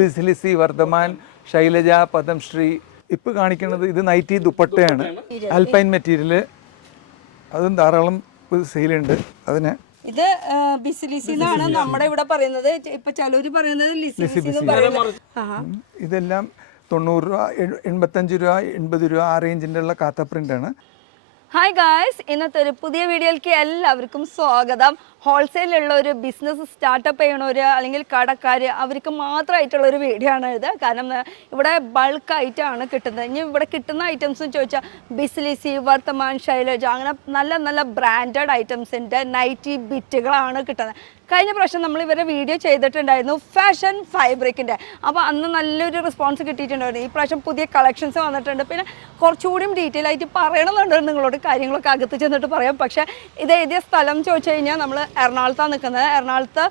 ബിസിലിസി, വർദ്ധമാൻ, ശൈലജ, പദംശ്രീ. ഇപ്പൊ കാണിക്കുന്നത് ഇത് നൈറ്റി ദുപ്പട്ടയാണ്, ആൽപൈൻ മെറ്റീരിയല്. അതും ധാരാളം സെയിലുണ്ട്. അതിന് ഇത് ബിസിലിസി എന്നാണ് നമ്മുടെ ഇവിടെ പറയുന്നത്. ഇപ്പൊ ചിലര് പറയുന്നത് ഇതെല്ലാം 90 രൂപ, 85 രൂപ, 80 രൂപ ആ റേഞ്ചിൻ്റെ ഉള്ള കാത്ത പ്രിന്റ് ആണ്. ഹായ് ഗായ്സ്, ഇന്നത്തെ ഒരു പുതിയ വീഡിയോയിലേക്ക് എല്ലാവർക്കും സ്വാഗതം. ഹോൾസെയിലുള്ള ഒരു ബിസിനസ് സ്റ്റാർട്ടപ്പ് ചെയ്യണവർ അല്ലെങ്കിൽ കടക്കാർ അവർക്ക് മാത്രമായിട്ടുള്ള ഒരു വീഡിയോ ആണ് ഇത്. കാരണം ഇവിടെ ബൾക്കായിട്ടാണ് കിട്ടുന്നത്. ഇനി ഇവിടെ കിട്ടുന്ന ഐറ്റംസ് ചോദിച്ചാൽ ബിസിലിസി, വർത്തമാൻ, ശൈലജ അങ്ങനെ നല്ല നല്ല ബ്രാൻഡഡ് ഐറ്റംസിൻ്റെ നൈറ്റി ബിറ്റുകളാണ് കിട്ടുന്നത്. കഴിഞ്ഞ പ്രാവശ്യം നമ്മൾ ഇവരെ വീഡിയോ ചെയ്തിട്ടുണ്ടായിരുന്നു ഫാഷൻ ഫാബ്രിക്കിൻ്റെ. അപ്പോൾ അന്ന് നല്ലൊരു റെസ്പോൺസ് കിട്ടിയിട്ടുണ്ടായിരുന്നു. ഈ പ്രാവശ്യം പുതിയ കളക്ഷൻസ് വന്നിട്ടുണ്ട്. പിന്നെ കുറച്ചുകൂടിയും ഡീറ്റെയിൽ ആയിട്ട് പറയണമെന്നുണ്ട് നിങ്ങളോട്, കാര്യങ്ങളൊക്കെ അകത്ത് ചെന്നിട്ട് പറയാം. പക്ഷേ ഇത് എഴുതിയ സ്ഥലം ചോദിച്ചു കഴിഞ്ഞാൽ നമ്മൾ എറണാകുളത്താണ് നിൽക്കുന്നത്. എറണാകുളത്ത്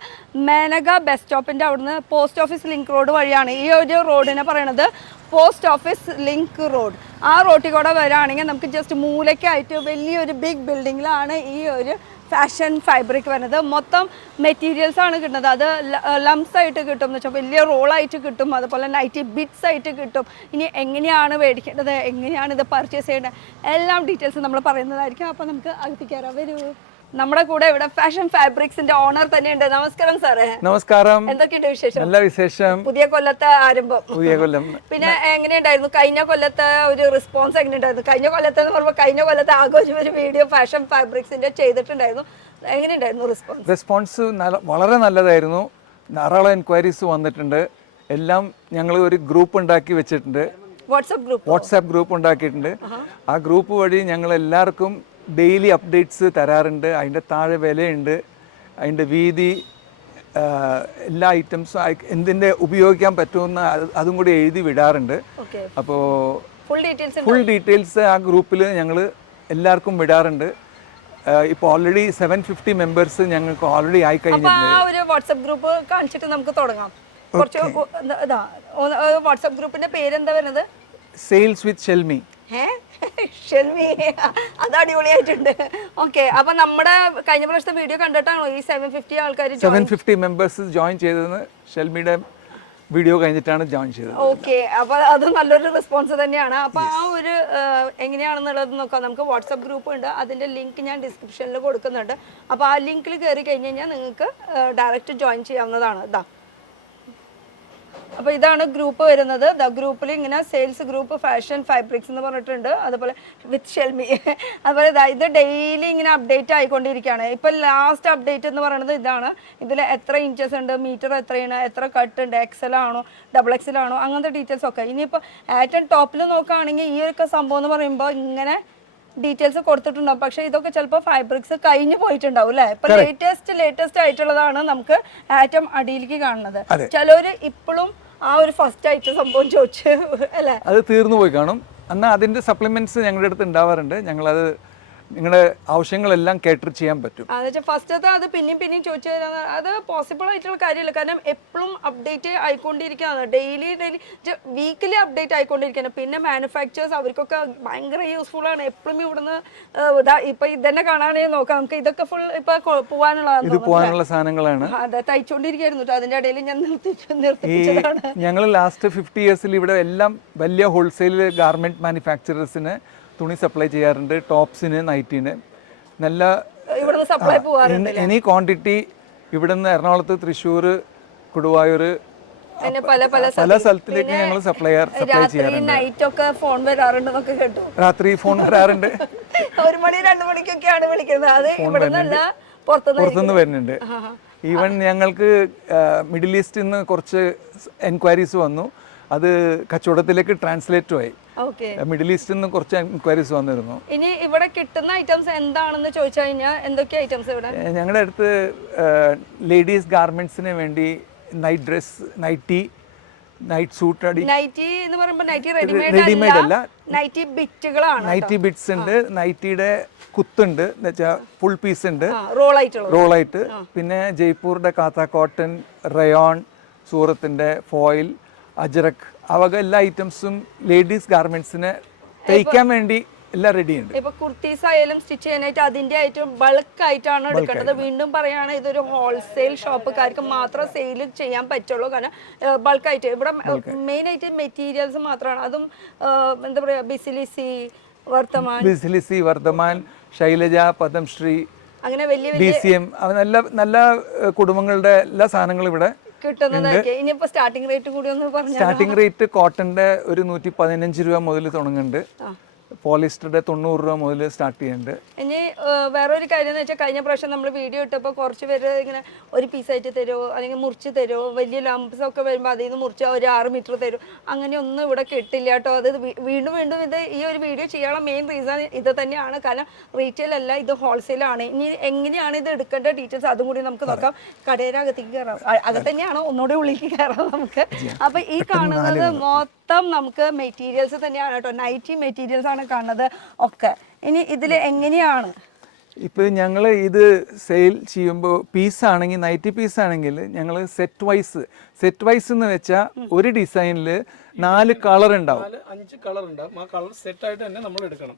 മേനക ബസ് സ്റ്റോപ്പിൻ്റെ അവിടുന്ന് പോസ്റ്റ് ഓഫീസ് ലിങ്ക് റോഡ് വഴിയാണ്. ഈ ഒരു റോഡിനെ പറയണത് പോസ്റ്റ് ഓഫീസ് ലിങ്ക് റോഡ്. ആ റോട്ടിൽ കൂടെ വരികയാണെങ്കിൽ നമുക്ക് ജസ്റ്റ് മൂലയ്ക്കായിട്ട് വലിയൊരു ബിഗ് ബിൽഡിങ്ങിലാണ് ഈ ഒരു ഫാഷൻ ഫാബ്രിക് വരുന്നത്. മൊത്തം മെറ്റീരിയൽസ് ആണ് കിട്ടുന്നത്. അത് ലംസ് ആയിട്ട് കിട്ടും എന്ന് വെച്ചാൽ വലിയ റോളായിട്ട് കിട്ടും. അതുപോലെ നൈറ്റി ബിറ്റ്സ് ആയിട്ട് കിട്ടും. ഇനി എങ്ങനെയാണ് മേടിക്കേണ്ടത്, എങ്ങനെയാണ് ഇത് പർച്ചേസ് ചെയ്യേണ്ടത്, എല്ലാം ഡീറ്റെയിൽസ് നമ്മൾ പറയുന്നതായിരിക്കും. അപ്പോൾ നമുക്ക് അകത്തേക്ക് വരൂ. നമ്മുടെ കൂടെ ഇവിടെ ഫാഷൻ ഫാബ്രിക്സിന്റെ ഓണർ തന്നെയുണ്ട്. നമസ്കാരം സാറേ. നമസ്കാരം. എന്തൊക്കെയുണ്ട് വിശേഷം? നല്ല വിശേഷം. പുതിയ കൊല്ലത്തെ ആരംഭം. പുതിയ കൊല്ലം. പിന്നെ എങ്ങനെയുണ്ടായിരുന്നു കഴിഞ്ഞ കൊല്ലത്തെ ഒരു റെസ്പോൺസ്? എങ്ങനെയുണ്ടായിരുന്നു കഴിഞ്ഞ കൊല്ലത്തെ എന്ന് പറയുമ്പോൾ കഴിഞ്ഞ കൊല്ലത്തെ ആഘോഷം ഒരു വീഡിയോ ഫാഷൻ ഫാബ്രിക്സിന്റെ ചെയ്തിട്ടുണ്ടായിരുന്നു. എങ്ങനെയുണ്ടായിരുന്നു റെസ്പോൺസ്? റെസ്പോൺസ് വളരെ നല്ലതായിരുന്നു. ധാരാളം എൻക്വയറീസ് വന്നിട്ടുണ്ട്. എല്ലാം ഞങ്ങൾ ഒരു ഗ്രൂപ്പ് ഉണ്ടാക്കി വെച്ചിട്ടുണ്ട്. വാട്സാപ്പ് ഗ്രൂപ്പ് ഉണ്ടാക്കിയിട്ടുണ്ട്. ആ ഗ്രൂപ്പ് വഴി ഞങ്ങൾ എല്ലാവർക്കും ഡെയിലി അപ്ഡേറ്റ്സ് തരാറുണ്ട്. അതിൻ്റെ താഴെ വിലയുണ്ട്, അതിൻ്റെ വീതി, എല്ലാ ഐറ്റംസും എന്തിൻ്റെ ഉപയോഗിക്കാൻ പറ്റുമെന്ന് അതും കൂടി എഴുതി വിടാറുണ്ട്. അപ്പോൾ ഫുൾ ഡീറ്റെയിൽസ് ആ ഗ്രൂപ്പിൽ ഞങ്ങൾ എല്ലാവർക്കും വിടാറുണ്ട്. ഇപ്പോൾ ഓൾറെഡി 750 മെമ്പേഴ്സ് ഞങ്ങൾക്ക് ഓൾറെഡി ആയി കഴിഞ്ഞിട്ടുണ്ട്. വാട്സാപ്പ് ഗ്രൂപ്പ് കാണിച്ചിട്ട് നമുക്ക് തുടങ്ങാം. വാട്സാപ്പ് ഗ്രൂപ്പിന്റെ പേരെന്താ വരുന്നത്? സെയിൽസ് വിത്ത് ഷെൽമി. അത് അടിപൊളിയായിട്ടുണ്ട്. ഓക്കെ, അപ്പൊ നമ്മുടെ കഴിഞ്ഞ പ്രാവശ്യത്തെ വീഡിയോ കണ്ടിട്ടാണോ ഈ 750 ആൾക്കാർ 750 മെമ്പേഴ്സ് ജോയിൻ ചെയ്തതെന്ന്? ഷെൽമിയുടെ വീഡിയോ കഴിഞ്ഞിട്ടാണ് ജോയിൻ ചെയ്തത്. ഓക്കെ, അപ്പൊ അത് നല്ലൊരു റെസ്പോൺസ് തന്നെയാണ്. അപ്പൊ ആ ഒരു എങ്ങനെയാണെന്നുള്ളത് നോക്കാം. നമുക്ക് വാട്സാപ്പ് ഗ്രൂപ്പ് ഉണ്ട്, അതിന്റെ ലിങ്ക് ഞാൻ ഡിസ്ക്രിപ്ഷനിൽ കൊടുക്കുന്നുണ്ട്. അപ്പൊ ആ ലിങ്കിൽ കയറി കഴിഞ്ഞ് കഴിഞ്ഞാൽ നിങ്ങൾക്ക് ഡയറക്റ്റ് ജോയിൻ ചെയ്യാവുന്നതാണ്. ഇതാ, അപ്പോൾ ഇതാണ് ഗ്രൂപ്പ് വരുന്നത്. ഗ്രൂപ്പിൽ ഇങ്ങനെ സെയിൽസ് ഗ്രൂപ്പ് ഫാഷൻ ഫാബ്രിക്സ് എന്ന് പറഞ്ഞിട്ടുണ്ട്, അതുപോലെ വിത്ത് ഷെൽമി. അതുപോലെ ഇത് ഡെയിലി ഇങ്ങനെ അപ്ഡേറ്റ് ആയിക്കൊണ്ടിരിക്കുകയാണ്. ഇപ്പോൾ ലാസ്റ്റ് അപ്ഡേറ്റ് എന്ന് പറയുന്നത് ഇതാണ്. ഇതിൽ എത്ര ഇഞ്ചസ് ഉണ്ട്, മീറ്റർ എത്രയാണ്, എത്ര കട്ട് ഉണ്ട്, XL ആണോ ഡബിൾ XL ആണോ, അങ്ങനത്തെ ഡീറ്റെയിൽസ് ഒക്കെ. ഇനിയിപ്പോൾ ഏറ്റവും ടോപ്പിൽ നോക്കുകയാണെങ്കിൽ ഈ ഒരു സംഭവം എന്ന് പറയുമ്പോൾ ഇങ്ങനെ ഡീറ്റെയിൽസ് കൊടുത്തിട്ടുണ്ടാവും. പക്ഷേ ഇതൊക്കെ ചിലപ്പോൾ ഫാബ്രിക്സ് കഴിഞ്ഞു പോയിട്ടുണ്ടാവും അല്ലേ? ഇപ്പൊ ലേറ്റസ്റ്റ് ആയിട്ടുള്ളതാണ് നമുക്ക് ഏറ്റവും അടിയിലേക്ക് കാണുന്നത്. ചിലവര് ഇപ്പോഴും ആ ഒരു ഫസ്റ്റ് ആയിട്ട് സംഭവം ചോദിച്ചു അല്ലേ, അത് തീർന്നു പോയി കാണും. എന്നാൽ അതിന്റെ സപ്ലിമെന്റ്സ് ഞങ്ങളുടെ അടുത്ത് ഉണ്ടാവാറുണ്ട്. ഞങ്ങളത് നിങ്ങളുടെ ആവശ്യങ്ങളെല്ലാം കേറ്റർ ചെയ്യാൻ പറ്റും. ഫസ്റ്റത്തെ അത് പിന്നെയും ചോദിച്ചു തരാൻ അത് പോസിബിൾ ആയിട്ടുള്ള കാര്യമല്ല. കാരണം എപ്പോഴും അപ്ഡേറ്റ് ആയിക്കൊണ്ടിരിക്കുകയാണ്. ഡെയിലി വീക്കിലി അപ്ഡേറ്റ് ആയിക്കൊണ്ടിരിക്കുകയാണ്. പിന്നെ മാനുഫാക്ചേഴ്സ് അവർക്കൊക്കെ ഭയങ്കര യൂസ്ഫുൾ ആണ്. എപ്പോഴും ഇവിടുന്ന് ഇപ്പൊ ഇതന്നെ കാണാനേ നോക്കാം. നമുക്ക് ഇതൊക്കെ ഫുൾ ഇപ്പൊ പോവാനുള്ള സാധനങ്ങളാണ്. അതെ, തയ്ച്ചുകൊണ്ടിരിക്കുകയായിരുന്നു. അതിന്റെ ഇടയിൽ ഞാൻ നിർത്തിപ്പിച്ചതാണ്. ഞങ്ങൾ ലാസ്റ്റ് 50 ഇയേഴ്സിൽ ഇവിടെ എല്ലാം വലിയ ഹോൾസെയിൽ ഗാർമെന്റ് മാനുഫാക്ചറേഴ്സിന് തുണി സപ്ലൈ ചെയ്യാറുണ്ട്. ടോപ്സിന്, നൈറ്റിന് നല്ല എനി ക്വാണ്ടിറ്റി ഇവിടുന്ന് എറണാകുളത്ത്, തൃശ്ശൂർ, കൊടുവായൂർ, പല സ്ഥലത്തിലേക്ക് ഞങ്ങൾ സപ്ലൈ ചെയ്യാറുണ്ട്. രാത്രി ഫോൺ വരാറുണ്ട്. 1 മണി 2 മണിക്കൊക്കെയാണ് വിളിക്കുന്നത്. അത് പുറത്തുനിന്ന് വരുന്നുണ്ട്. ഈവൻ ഞങ്ങൾക്ക് മിഡിൽ ഈസ്റ്റിൽ നിന്ന് കുറച്ച് എൻക്വയറീസ് വന്നു. അത് കച്ചവടത്തിലേക്ക് ട്രാൻസ്ലേറ്റും ആയി. മിഡിൽ ഈസ്റ്റിൽ നിന്ന് കുറച്ച് എൻക്വയറീസ് വന്നിരുന്നു. ഇനി ഇവിടെ കിട്ടുന്ന ഐറ്റംസ് എന്താണെന്ന് ചോദിച്ചു കഴിഞ്ഞാൽ എന്തൊക്കെ ഐറ്റംസ് ഇവിടെ? ഞങ്ങളുടെ അടുത്ത് ലേഡീസ് ഗാർമെന്റ്സിന് വേണ്ടി night dress, nightie, night suit, nightie എന്ന് പറയുമ്പോൾ നൈറ്റി റെഡിമെയ്ഡ് അല്ല, നൈറ്റി ബിറ്റുകളാണ്. നൈറ്റി ബിറ്റ്സ് ഉണ്ട്, നൈറ്റിയുടെ കുത്തുണ്ട്, എന്ന് വെച്ചാൽ ഫുൾ പീസ് ഉണ്ട്, റോളായിട്ട്. പിന്നെ ജയ്പൂരിന്റെ കാത്ത കോട്ടൺ, റയോൺ, സൂറത്തിന്റെ ഫോയിൽ, അജ്രക്, അവക എല്ലാ ഐറ്റംസും ലേഡീസ് ഗാർമെന്റ്സിന് തയ്ക്കാൻ വേണ്ടി എല്ലാം റെഡി ഉണ്ട്. ഇപ്പൊ കുർത്തീസ് ആയാലും സ്റ്റിച്ച് ചെയ്യാനായിട്ട് അതിന്റെ ആയിട്ട് ബൾക്ക് ആയിട്ടാണ് എടുക്കേണ്ടത്. വീണ്ടും പറയാണ് ഇതൊരു ഹോൾസെയിൽ ഷോപ്പുകാർക്ക് മാത്രം സെയിൽ ചെയ്യാൻ പറ്റുള്ളൂ. കാരണം ബൾക്കായിട്ട് ഇവിടെ മെയിൻ ആയിട്ട് മെറ്റീരിയൽസ് മാത്രമാണ്. അതും എന്താ പറയാ ബിസിലിസി, വർദ്ധമാൻ, ശൈലജ, പദംശ്രീ, അങ്ങനെ വലിയ വലിയ DCM നല്ല നല്ല കുടുംബങ്ങളുടെ എല്ലാ സാധനങ്ങളും ഇവിടെ കിട്ടുന്നതൊക്കെ. ഇനിയിപ്പോ സ്റ്റാർട്ടിംഗ് റേറ്റ് കൂടി ഒന്ന് പറഞ്ഞു. സ്റ്റാർട്ടിംഗ് റേറ്റ് കോട്ടന്റെ ഒരു 115 രൂപ മുതൽ തുടങ്ങുന്നുണ്ട്. പോളിസ്റ്ററുടെ 90 രൂപ മുതൽ സ്റ്റാർട്ട് ചെയ്യുന്നുണ്ട്. ഇനി വേറൊരു കാര്യം എന്ന് വെച്ചാൽ കഴിഞ്ഞ പ്രാവശ്യം നമ്മൾ വീഡിയോ ഇട്ടപ്പോൾ കുറച്ച് പേര് ഇങ്ങനെ ഒരു പീസായിട്ട് തരുമോ അല്ലെങ്കിൽ മുറിച്ച് തരുമോ, വലിയ ലംപ്സ് ഒക്കെ വരുമ്പോൾ അതിൽ നിന്ന് മുറിച്ച് ഒരു 6 മീറ്റർ തരും, അങ്ങനെയൊന്നും ഇവിടെ കിട്ടില്ല കേട്ടോ. അത് വീണ്ടും വീണ്ടും ഇത് ഈ ഒരു വീഡിയോ ചെയ്യാനുള്ള മെയിൻ റീസൺ ഇത് തന്നെയാണ്. കാരണം റീറ്റെയിൽ അല്ല, ഇത് ഹോൾസെയിലാണ്. ഇനി എങ്ങനെയാണ് ഇത് എടുക്കേണ്ട ഡീറ്റെയിൽസ് അതും കൂടി നമുക്ക് നോക്കാം. കടയുടെ അകത്തേക്ക് കയറാം. അകത്ത് തന്നെയാണോ ഒന്നുകൂടി ഉള്ളിലേക്ക് കയറാം നമുക്ക്. അപ്പൊ ഈ കാണുന്നത് മൊത്തം നമുക്ക് മെറ്റീരിയൽസ് തന്നെയാണ് കേട്ടോ. നൈറ്റി മെറ്റീരിയൽസ് ആണ് കാണുന്നത് ഒക്കെ. ഇനി ഇതിൽ എങ്ങനെയാണ് ഇപ്പോൾ ഞങ്ങൾ ഇത് സെയിൽ ചെയ്യുമ്പോൾ പീസാണെങ്കിൽ നൈറ്റി പീസാണെങ്കിൽ ഞങ്ങൾ സെറ്റ് വൈസ് എന്ന് വെച്ചാൽ ഒരു ഡിസൈനിൽ 4 കളർ ഉണ്ടാവും, 5 കളർ ഉണ്ടാവും. ആ കളർ സെറ്റ് ആയിട്ട് തന്നെ നമ്മൾ എടുക്കണം.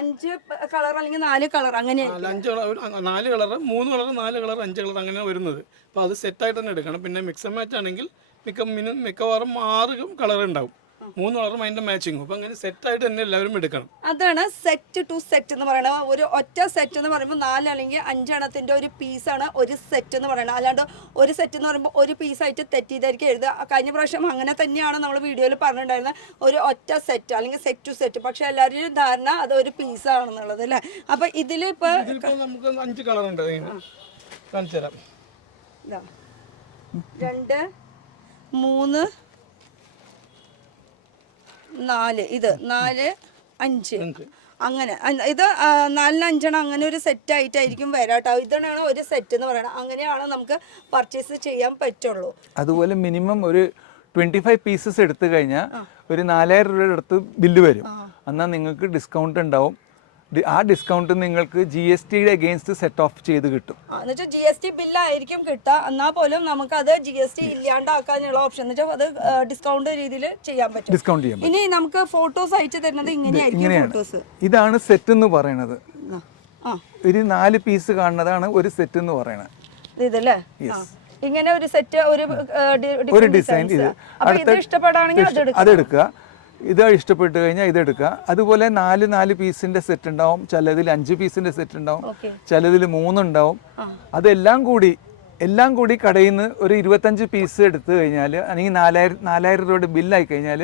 5 കളർ അല്ലെങ്കിൽ 4 കളർ അങ്ങനെ 4 കളർ 3 കളർ 4 കളർ 5 കളർ അങ്ങനെ വരുന്നത്. അപ്പോൾ അത് സെറ്റായിട്ട് തന്നെ എടുക്കണം. പിന്നെ മിക്സ് ആൻഡ് മാച്ച് ആണെങ്കിൽ മിക്കവാറും 6 കളർ ഉണ്ടാവും, 3 കളറും അതിന്റെ മാച്ചിങ്ങും. അപ്പൊ അങ്ങനെ സെറ്റ് ആയിട്ട് തന്നെ എല്ലാവരും എടുക്കണം. അതാണ് സെറ്റ് ടു സെറ്റ് എന്ന് പറയുന്നത്. ഒരു ഒറ്റ സെറ്റ് എന്ന് പറയുമ്പോൾ 4 അല്ലെങ്കിൽ 5 എണ്ണത്തിന്റെ ഒരു പീസാണ് ഒരു സെറ്റ് എന്ന് പറയുന്നത്. അല്ലാണ്ട് ഒരു സെറ്റ് എന്ന് പറയുമ്പോൾ ഒരു പീസായിട്ട് തെറ്റിയതായിരിക്കും എഴുതുക. കഴിഞ്ഞ പ്രാവശ്യം അങ്ങനെ തന്നെയാണ് നമ്മൾ വീഡിയോയിൽ പറഞ്ഞിട്ടുണ്ടായിരുന്നത്, ഒരു ഒറ്റ സെറ്റ് അല്ലെങ്കിൽ സെറ്റ് ടു സെറ്റ്. പക്ഷെ എല്ലാവരുടെയും ധാരണ അത് ഒരു പീസാണെന്നുള്ളത് അല്ലേ. അപ്പൊ ഇതിലിപ്പോ നമുക്ക് 5 കളർ ഉണ്ട്, കാണിച്ചു തരാം. 2 3 4 ഇത് 4 5 അങ്ങനെ ഇത് 4 5 അങ്ങനെ ഒരു സെറ്റ് ആയിട്ടായിരിക്കും വരാട്ടോ. ഇതാണ് ഒരു സെറ്റ് എന്ന് പറയുന്നത്. അങ്ങനെയാണ് നമുക്ക് പർച്ചേസ് ചെയ്യാൻ പറ്റുള്ളൂ. അതുപോലെ മിനിമം ഒരു 25 പീസസ് എടുത്തു കഴിഞ്ഞാൽ ഒരു 4000 രൂപയുടെ അടുത്ത് ബില്ല് വരും. എന്നാൽ നിങ്ങൾക്ക് ഡിസ്കൗണ്ട് ഉണ്ടാവും. ആ ഡിസ്കൗണ്ട് നിങ്ങൾക്ക് GST അഗെയിൻസ്റ്റ് സെറ്റ് ഓഫ് ചെയ്ത് കിട്ടും. എന്നുവെച്ചാൽ GST ബില്ലായിരിക്കും കിട്ടുക, എന്നാൽ പോലും നമുക്ക് അത് GST ഇല്ലാണ്ടാക്കാനുള്ള ഓപ്ഷൻ എന്ന് വെച്ചാൽ അത് ഡിസ്കൗണ്ട് രീതിയിൽ ചെയ്യാൻ പറ്റും. ഡിസ്കൗണ്ട് ചെയ്യാം. ഇനി നമുക്ക് ഫോട്ടോസ് അയച്ചു തരുന്നത് ഇങ്ങനെയായിരിക്കും. ഫോട്ടോസ് ഇതാണ് സെറ്റ് എന്ന് പറയുന്നത്. ഒരു 4 പീസ് കാണുന്നതാണ് ഒരു സെറ്റ് എന്ന് പറയുന്നത്. ഇതല്ലേ ഇങ്ങനെ ഒരു സെറ്റ് ഒരു ഡിസൈൻ. ഇത് ഇത് ഇഷ്ടപ്പെടുകയാണെങ്കിൽ അതെടുക്കുക. ഇത് ഇഷ്ടപ്പെട്ട് കഴിഞ്ഞാൽ ഇതെടുക്കുക. അതുപോലെ 4 പീസിന്റെ സെറ്റ് ഉണ്ടാവും, ചിലതിൽ 5 പീസിന്റെ സെറ്റ് ഉണ്ടാവും, ചിലതിൽ 3 ഉണ്ടാവും. അതെല്ലാം കൂടി കടയിൽ നിന്ന് ഒരു 25 പീസ് എടുത്തു കഴിഞ്ഞാൽ അല്ലെങ്കിൽ 4000 രൂപയുടെ ബില്ലായി കഴിഞ്ഞാൽ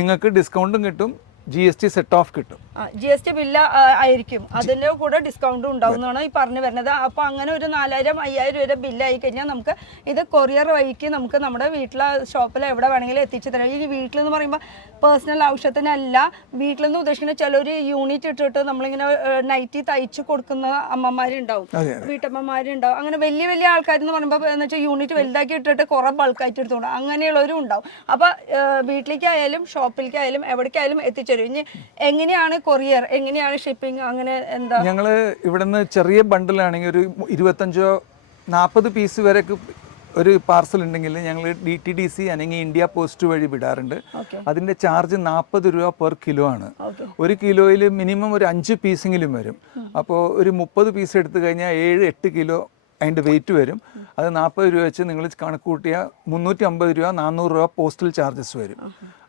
നിങ്ങൾക്ക് ഡിസ്കൗണ്ടും കിട്ടും, GST സെറ്റ് ഓഫ് കിട്ടും. GST ബില്ല് ആയിരിക്കും, അതിൻ്റെ കൂടെ ഡിസ്കൗണ്ടും ഉണ്ടാവുന്നതാണ് ഈ പറഞ്ഞു വരുന്നത്. അപ്പോൾ അങ്ങനെ ഒരു 4000-5000 രൂപയുടെ ബില്ലായി കഴിഞ്ഞാൽ നമുക്ക് ഇത് കൊറിയർ വഴിക്ക് നമുക്ക് നമ്മുടെ വീട്ടിലെ ഷോപ്പിൽ എവിടെ വേണമെങ്കിലും എത്തിച്ചു തരാം. ഈ വീട്ടിലെന്ന് പറയുമ്പോൾ പേഴ്സണൽ ആവശ്യത്തിനല്ല, വീട്ടിലെന്ന് ഉദ്ദേശിക്കുന്ന ചിലർ യൂണിറ്റ് ഇട്ടിട്ട് നമ്മളിങ്ങനെ നൈറ്റി തയ്ച്ച് കൊടുക്കുന്ന അമ്മമാരുണ്ടാവും, വീട്ടമ്മമാരുണ്ടാവും. അങ്ങനെ വലിയ വലിയ ആൾക്കാരെന്ന് പറയുമ്പോൾ എന്ന് വെച്ചാൽ യൂണിറ്റ് വലുതാക്കി ഇട്ടിട്ട് കുറേ ബൾക്കായിട്ട് എടുത്തുകൊണ്ട് അങ്ങനെയുള്ളവരും ഉണ്ടാവും. അപ്പോൾ വീട്ടിലേക്കായാലും ഷോപ്പിലേക്കായാലും എവിടേക്കായാലും എത്തിച്ചു. ഇനി എങ്ങനെയാണ് കൊറിയർ, എങ്ങനെയാണ് ഷിപ്പിംഗ്, അങ്ങനെ എന്താ? ഞങ്ങൾ ഇവിടുന്ന് ചെറിയ ബണ്ടിലാണെങ്കിൽ ഒരു 25-40 പീസ് വരെയൊക്കെ ഒരു പാർസൽ ഉണ്ടെങ്കിൽ ഞങ്ങൾ DTDC അല്ലെങ്കിൽ ഇന്ത്യ പോസ്റ്റ് വഴി വിടാറുണ്ട്. അതിൻ്റെ ചാർജ് 40 രൂപ പെർ കിലോ ആണ്. ഒരു കിലോയിൽ മിനിമം ഒരു 5 പീസെങ്കിലും വരും. അപ്പോൾ ഒരു 30 പീസ് എടുത്തു കഴിഞ്ഞാൽ 7-8 കിലോ അതിൻ്റെ വെയിറ്റ് വരും. അത് 40 രൂപ വെച്ച് നിങ്ങൾ കണക്ക് കൂട്ടിയാൽ 350 രൂപ 400 രൂപ പോസ്റ്റൽ ചാർജസ് വരും.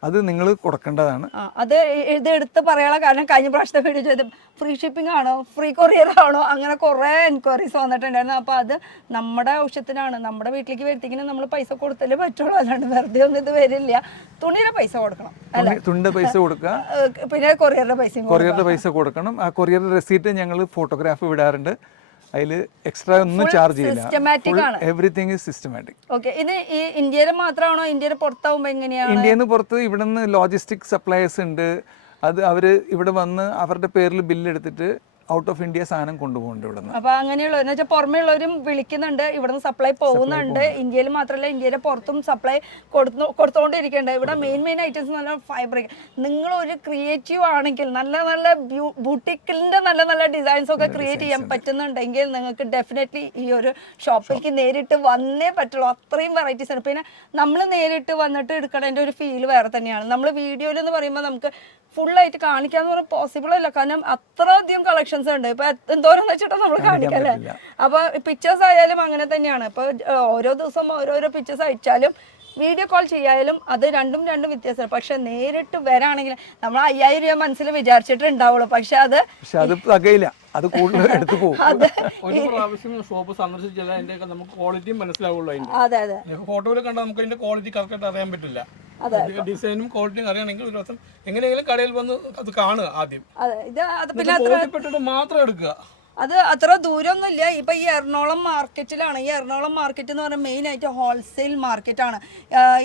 അത് നിങ്ങൾ കൊടുക്കേണ്ടതാണ്. അത് ഇത് എടുത്ത് പറയാനുള്ള കാരണം കഴിഞ്ഞ പ്രാവശ്യത്തെ വീഡിയോ ചെയ്ത് ഫ്രീ ഷിപ്പിംഗ് ആണോ ഫ്രീ കൊറിയർ ആണോ അങ്ങനെ കുറേ എൻക്വയറീസ് വന്നിട്ടുണ്ടായിരുന്നു. അപ്പോൾ അത് നമ്മുടെ ആവശ്യത്തിനാണ്, നമ്മുടെ വീട്ടിലേക്ക് വരുത്തിക്കിന് നമ്മൾ പൈസ കൊടുത്തല്ലേ പറ്റുള്ളൂ, അല്ലാണ്ട് വെറുതെ ഒന്നും ഇത് വരില്ല. തുണിയുടെ പൈസ കൊടുക്കണം അല്ലേ? തുണിയുടെ പൈസ കൊടുക്കുക, പിന്നെ കൊറിയറുടെ പൈസ കൊടുക്കണം. ആ കൊറിയർ റെസീറ്റ് ഞങ്ങൾ ഫോട്ടോഗ്രാഫ് വിടാറുണ്ട്. അതിൽ എക്സ്ട്രാ ഒന്നും ചാർജ് ചെയ്യില്ല. Everything is systematic. ഓക്കെ. ഇത് ഈ ഇന്ത്യയിൽ മാത്രമാണോ, ഇന്ത്യയിൽ പുറത്താവുമ്പോൾ എങ്ങനെയാണ്? ഇന്ത്യയിൽ നിന്ന് പുറത്ത് ഇവിടുന്ന് ലോജിസ്റ്റിക് സപ്ലയേഴ്സ് ഉണ്ട്. അത് അവർ ഇവിടെ വന്ന് അവരുടെ പേരിൽ ബില്ല് എടുത്തിട്ട് ഔട്ട് ഓഫ് ഇന്ത്യ സാധനം കൊണ്ടുപോകുന്നുണ്ട് ഇവിടെ നിന്ന്. അപ്പൊ അങ്ങനെയുള്ള എന്ന് വെച്ചാൽ പുറമേ ഉള്ളവരും വിളിക്കുന്നുണ്ട്, ഇവിടുന്ന് സപ്ലൈ പോകുന്നുണ്ട്. ഇന്ത്യയിൽ മാത്രമല്ല, ഇന്ത്യയുടെ പുറത്തും സപ്ലൈ കൊടുത്തുകൊണ്ടിരിക്കുന്നുണ്ട്. ഇവിടെ മെയിൻ ഐറ്റംസ് നല്ല ഫൈബ്രിക്. നിങ്ങൾ ഒരു ക്രിയേറ്റീവ് ആണെങ്കിൽ നല്ല നല്ല ബൂട്ടിക്കിന്റെ നല്ല നല്ല ഡിസൈൻസ് ഒക്കെ ക്രിയേറ്റ് ചെയ്യാൻ പറ്റുന്നുണ്ടെങ്കിൽ നിങ്ങൾക്ക് ഡെഫിനറ്റ്ലി ഈ ഒരു ഷോപ്പിലേക്ക് നേരിട്ട് വന്നേ പറ്റുള്ളൂ. അത്രയും വെറൈറ്റീസ് ആണ്. പിന്നെ നമ്മൾ നേരിട്ട് വന്നിട്ട് എടുക്കണതിന്റെ ഒരു ഫീൽ വേറെ തന്നെയാണ്. നമ്മൾ വീഡിയോയിൽ എന്ന് പറയുമ്പോൾ നമുക്ക് ഫുള്ളായിട്ട് കാണിക്കാന്ന് പറഞ്ഞാൽ പോസിബിൾ അല്ല, കാരണം അത്രയധികം കളക്ഷൻസ് ഉണ്ട്. ഇപ്പൊ എന്തോരെന്ന് വെച്ചിട്ടാ നമ്മൾ കാണിക്കല്ലേ. അപ്പൊ പിക്ചേഴ്സ് ആയാലും അങ്ങനെ തന്നെയാണ്. ഇപ്പൊ ഓരോ ദിവസം ഓരോരോ പിക്ചേഴ്സ് അയച്ചാലും വീഡിയോ കോൾ ചെയ്യായാലും അത് രണ്ടും വ്യത്യാസമാണ്. പക്ഷെ നേരിട്ട് വരാണെങ്കിൽ നമ്മൾ 5000 രൂപ മനസ്സിൽ വിചാരിച്ചിട്ടുണ്ടാവുള്ളൂ. പക്ഷെ അത് തകയില്ല, അത് കൂടുതൽ എടുത്തു പോകും. ഒരു പ്രാവശ്യം ഷോപ്പ് സന്ദർശിച്ചാൽ അതിന്റെ നമുക്ക് ക്വാളിറ്റിയും മനസ്സിലാവുള്ളൂ. അതെ അതെ, ഫോട്ടോയിൽ കണ്ടാൽ നമുക്ക് അതിന്റെ ക്വാളിറ്റി കറക്റ്റായിട്ട് അറിയാൻ പറ്റില്ല. ഡിസൈനും ക്വാളിറ്റിയും അറിയണമെങ്കിൽ ഒരു ദിവസം എങ്ങനെയെങ്കിലും കടയിൽ വന്ന് അത് കാണുക ആദ്യം. പിന്നെ ബോധ്യപ്പെട്ടിട്ട് മാത്രം എടുക്കുക. അത് അത്ര ദൂരമൊന്നുമില്ല. ഇപ്പൊ ഈ എറണാകുളം മാർക്കറ്റിലാണ്. ഈ എറണാകുളം മാർക്കറ്റ് എന്ന് പറഞ്ഞാൽ മെയിൻ ആയിട്ട് ഹോൾസെയിൽ മാർക്കറ്റാണ്.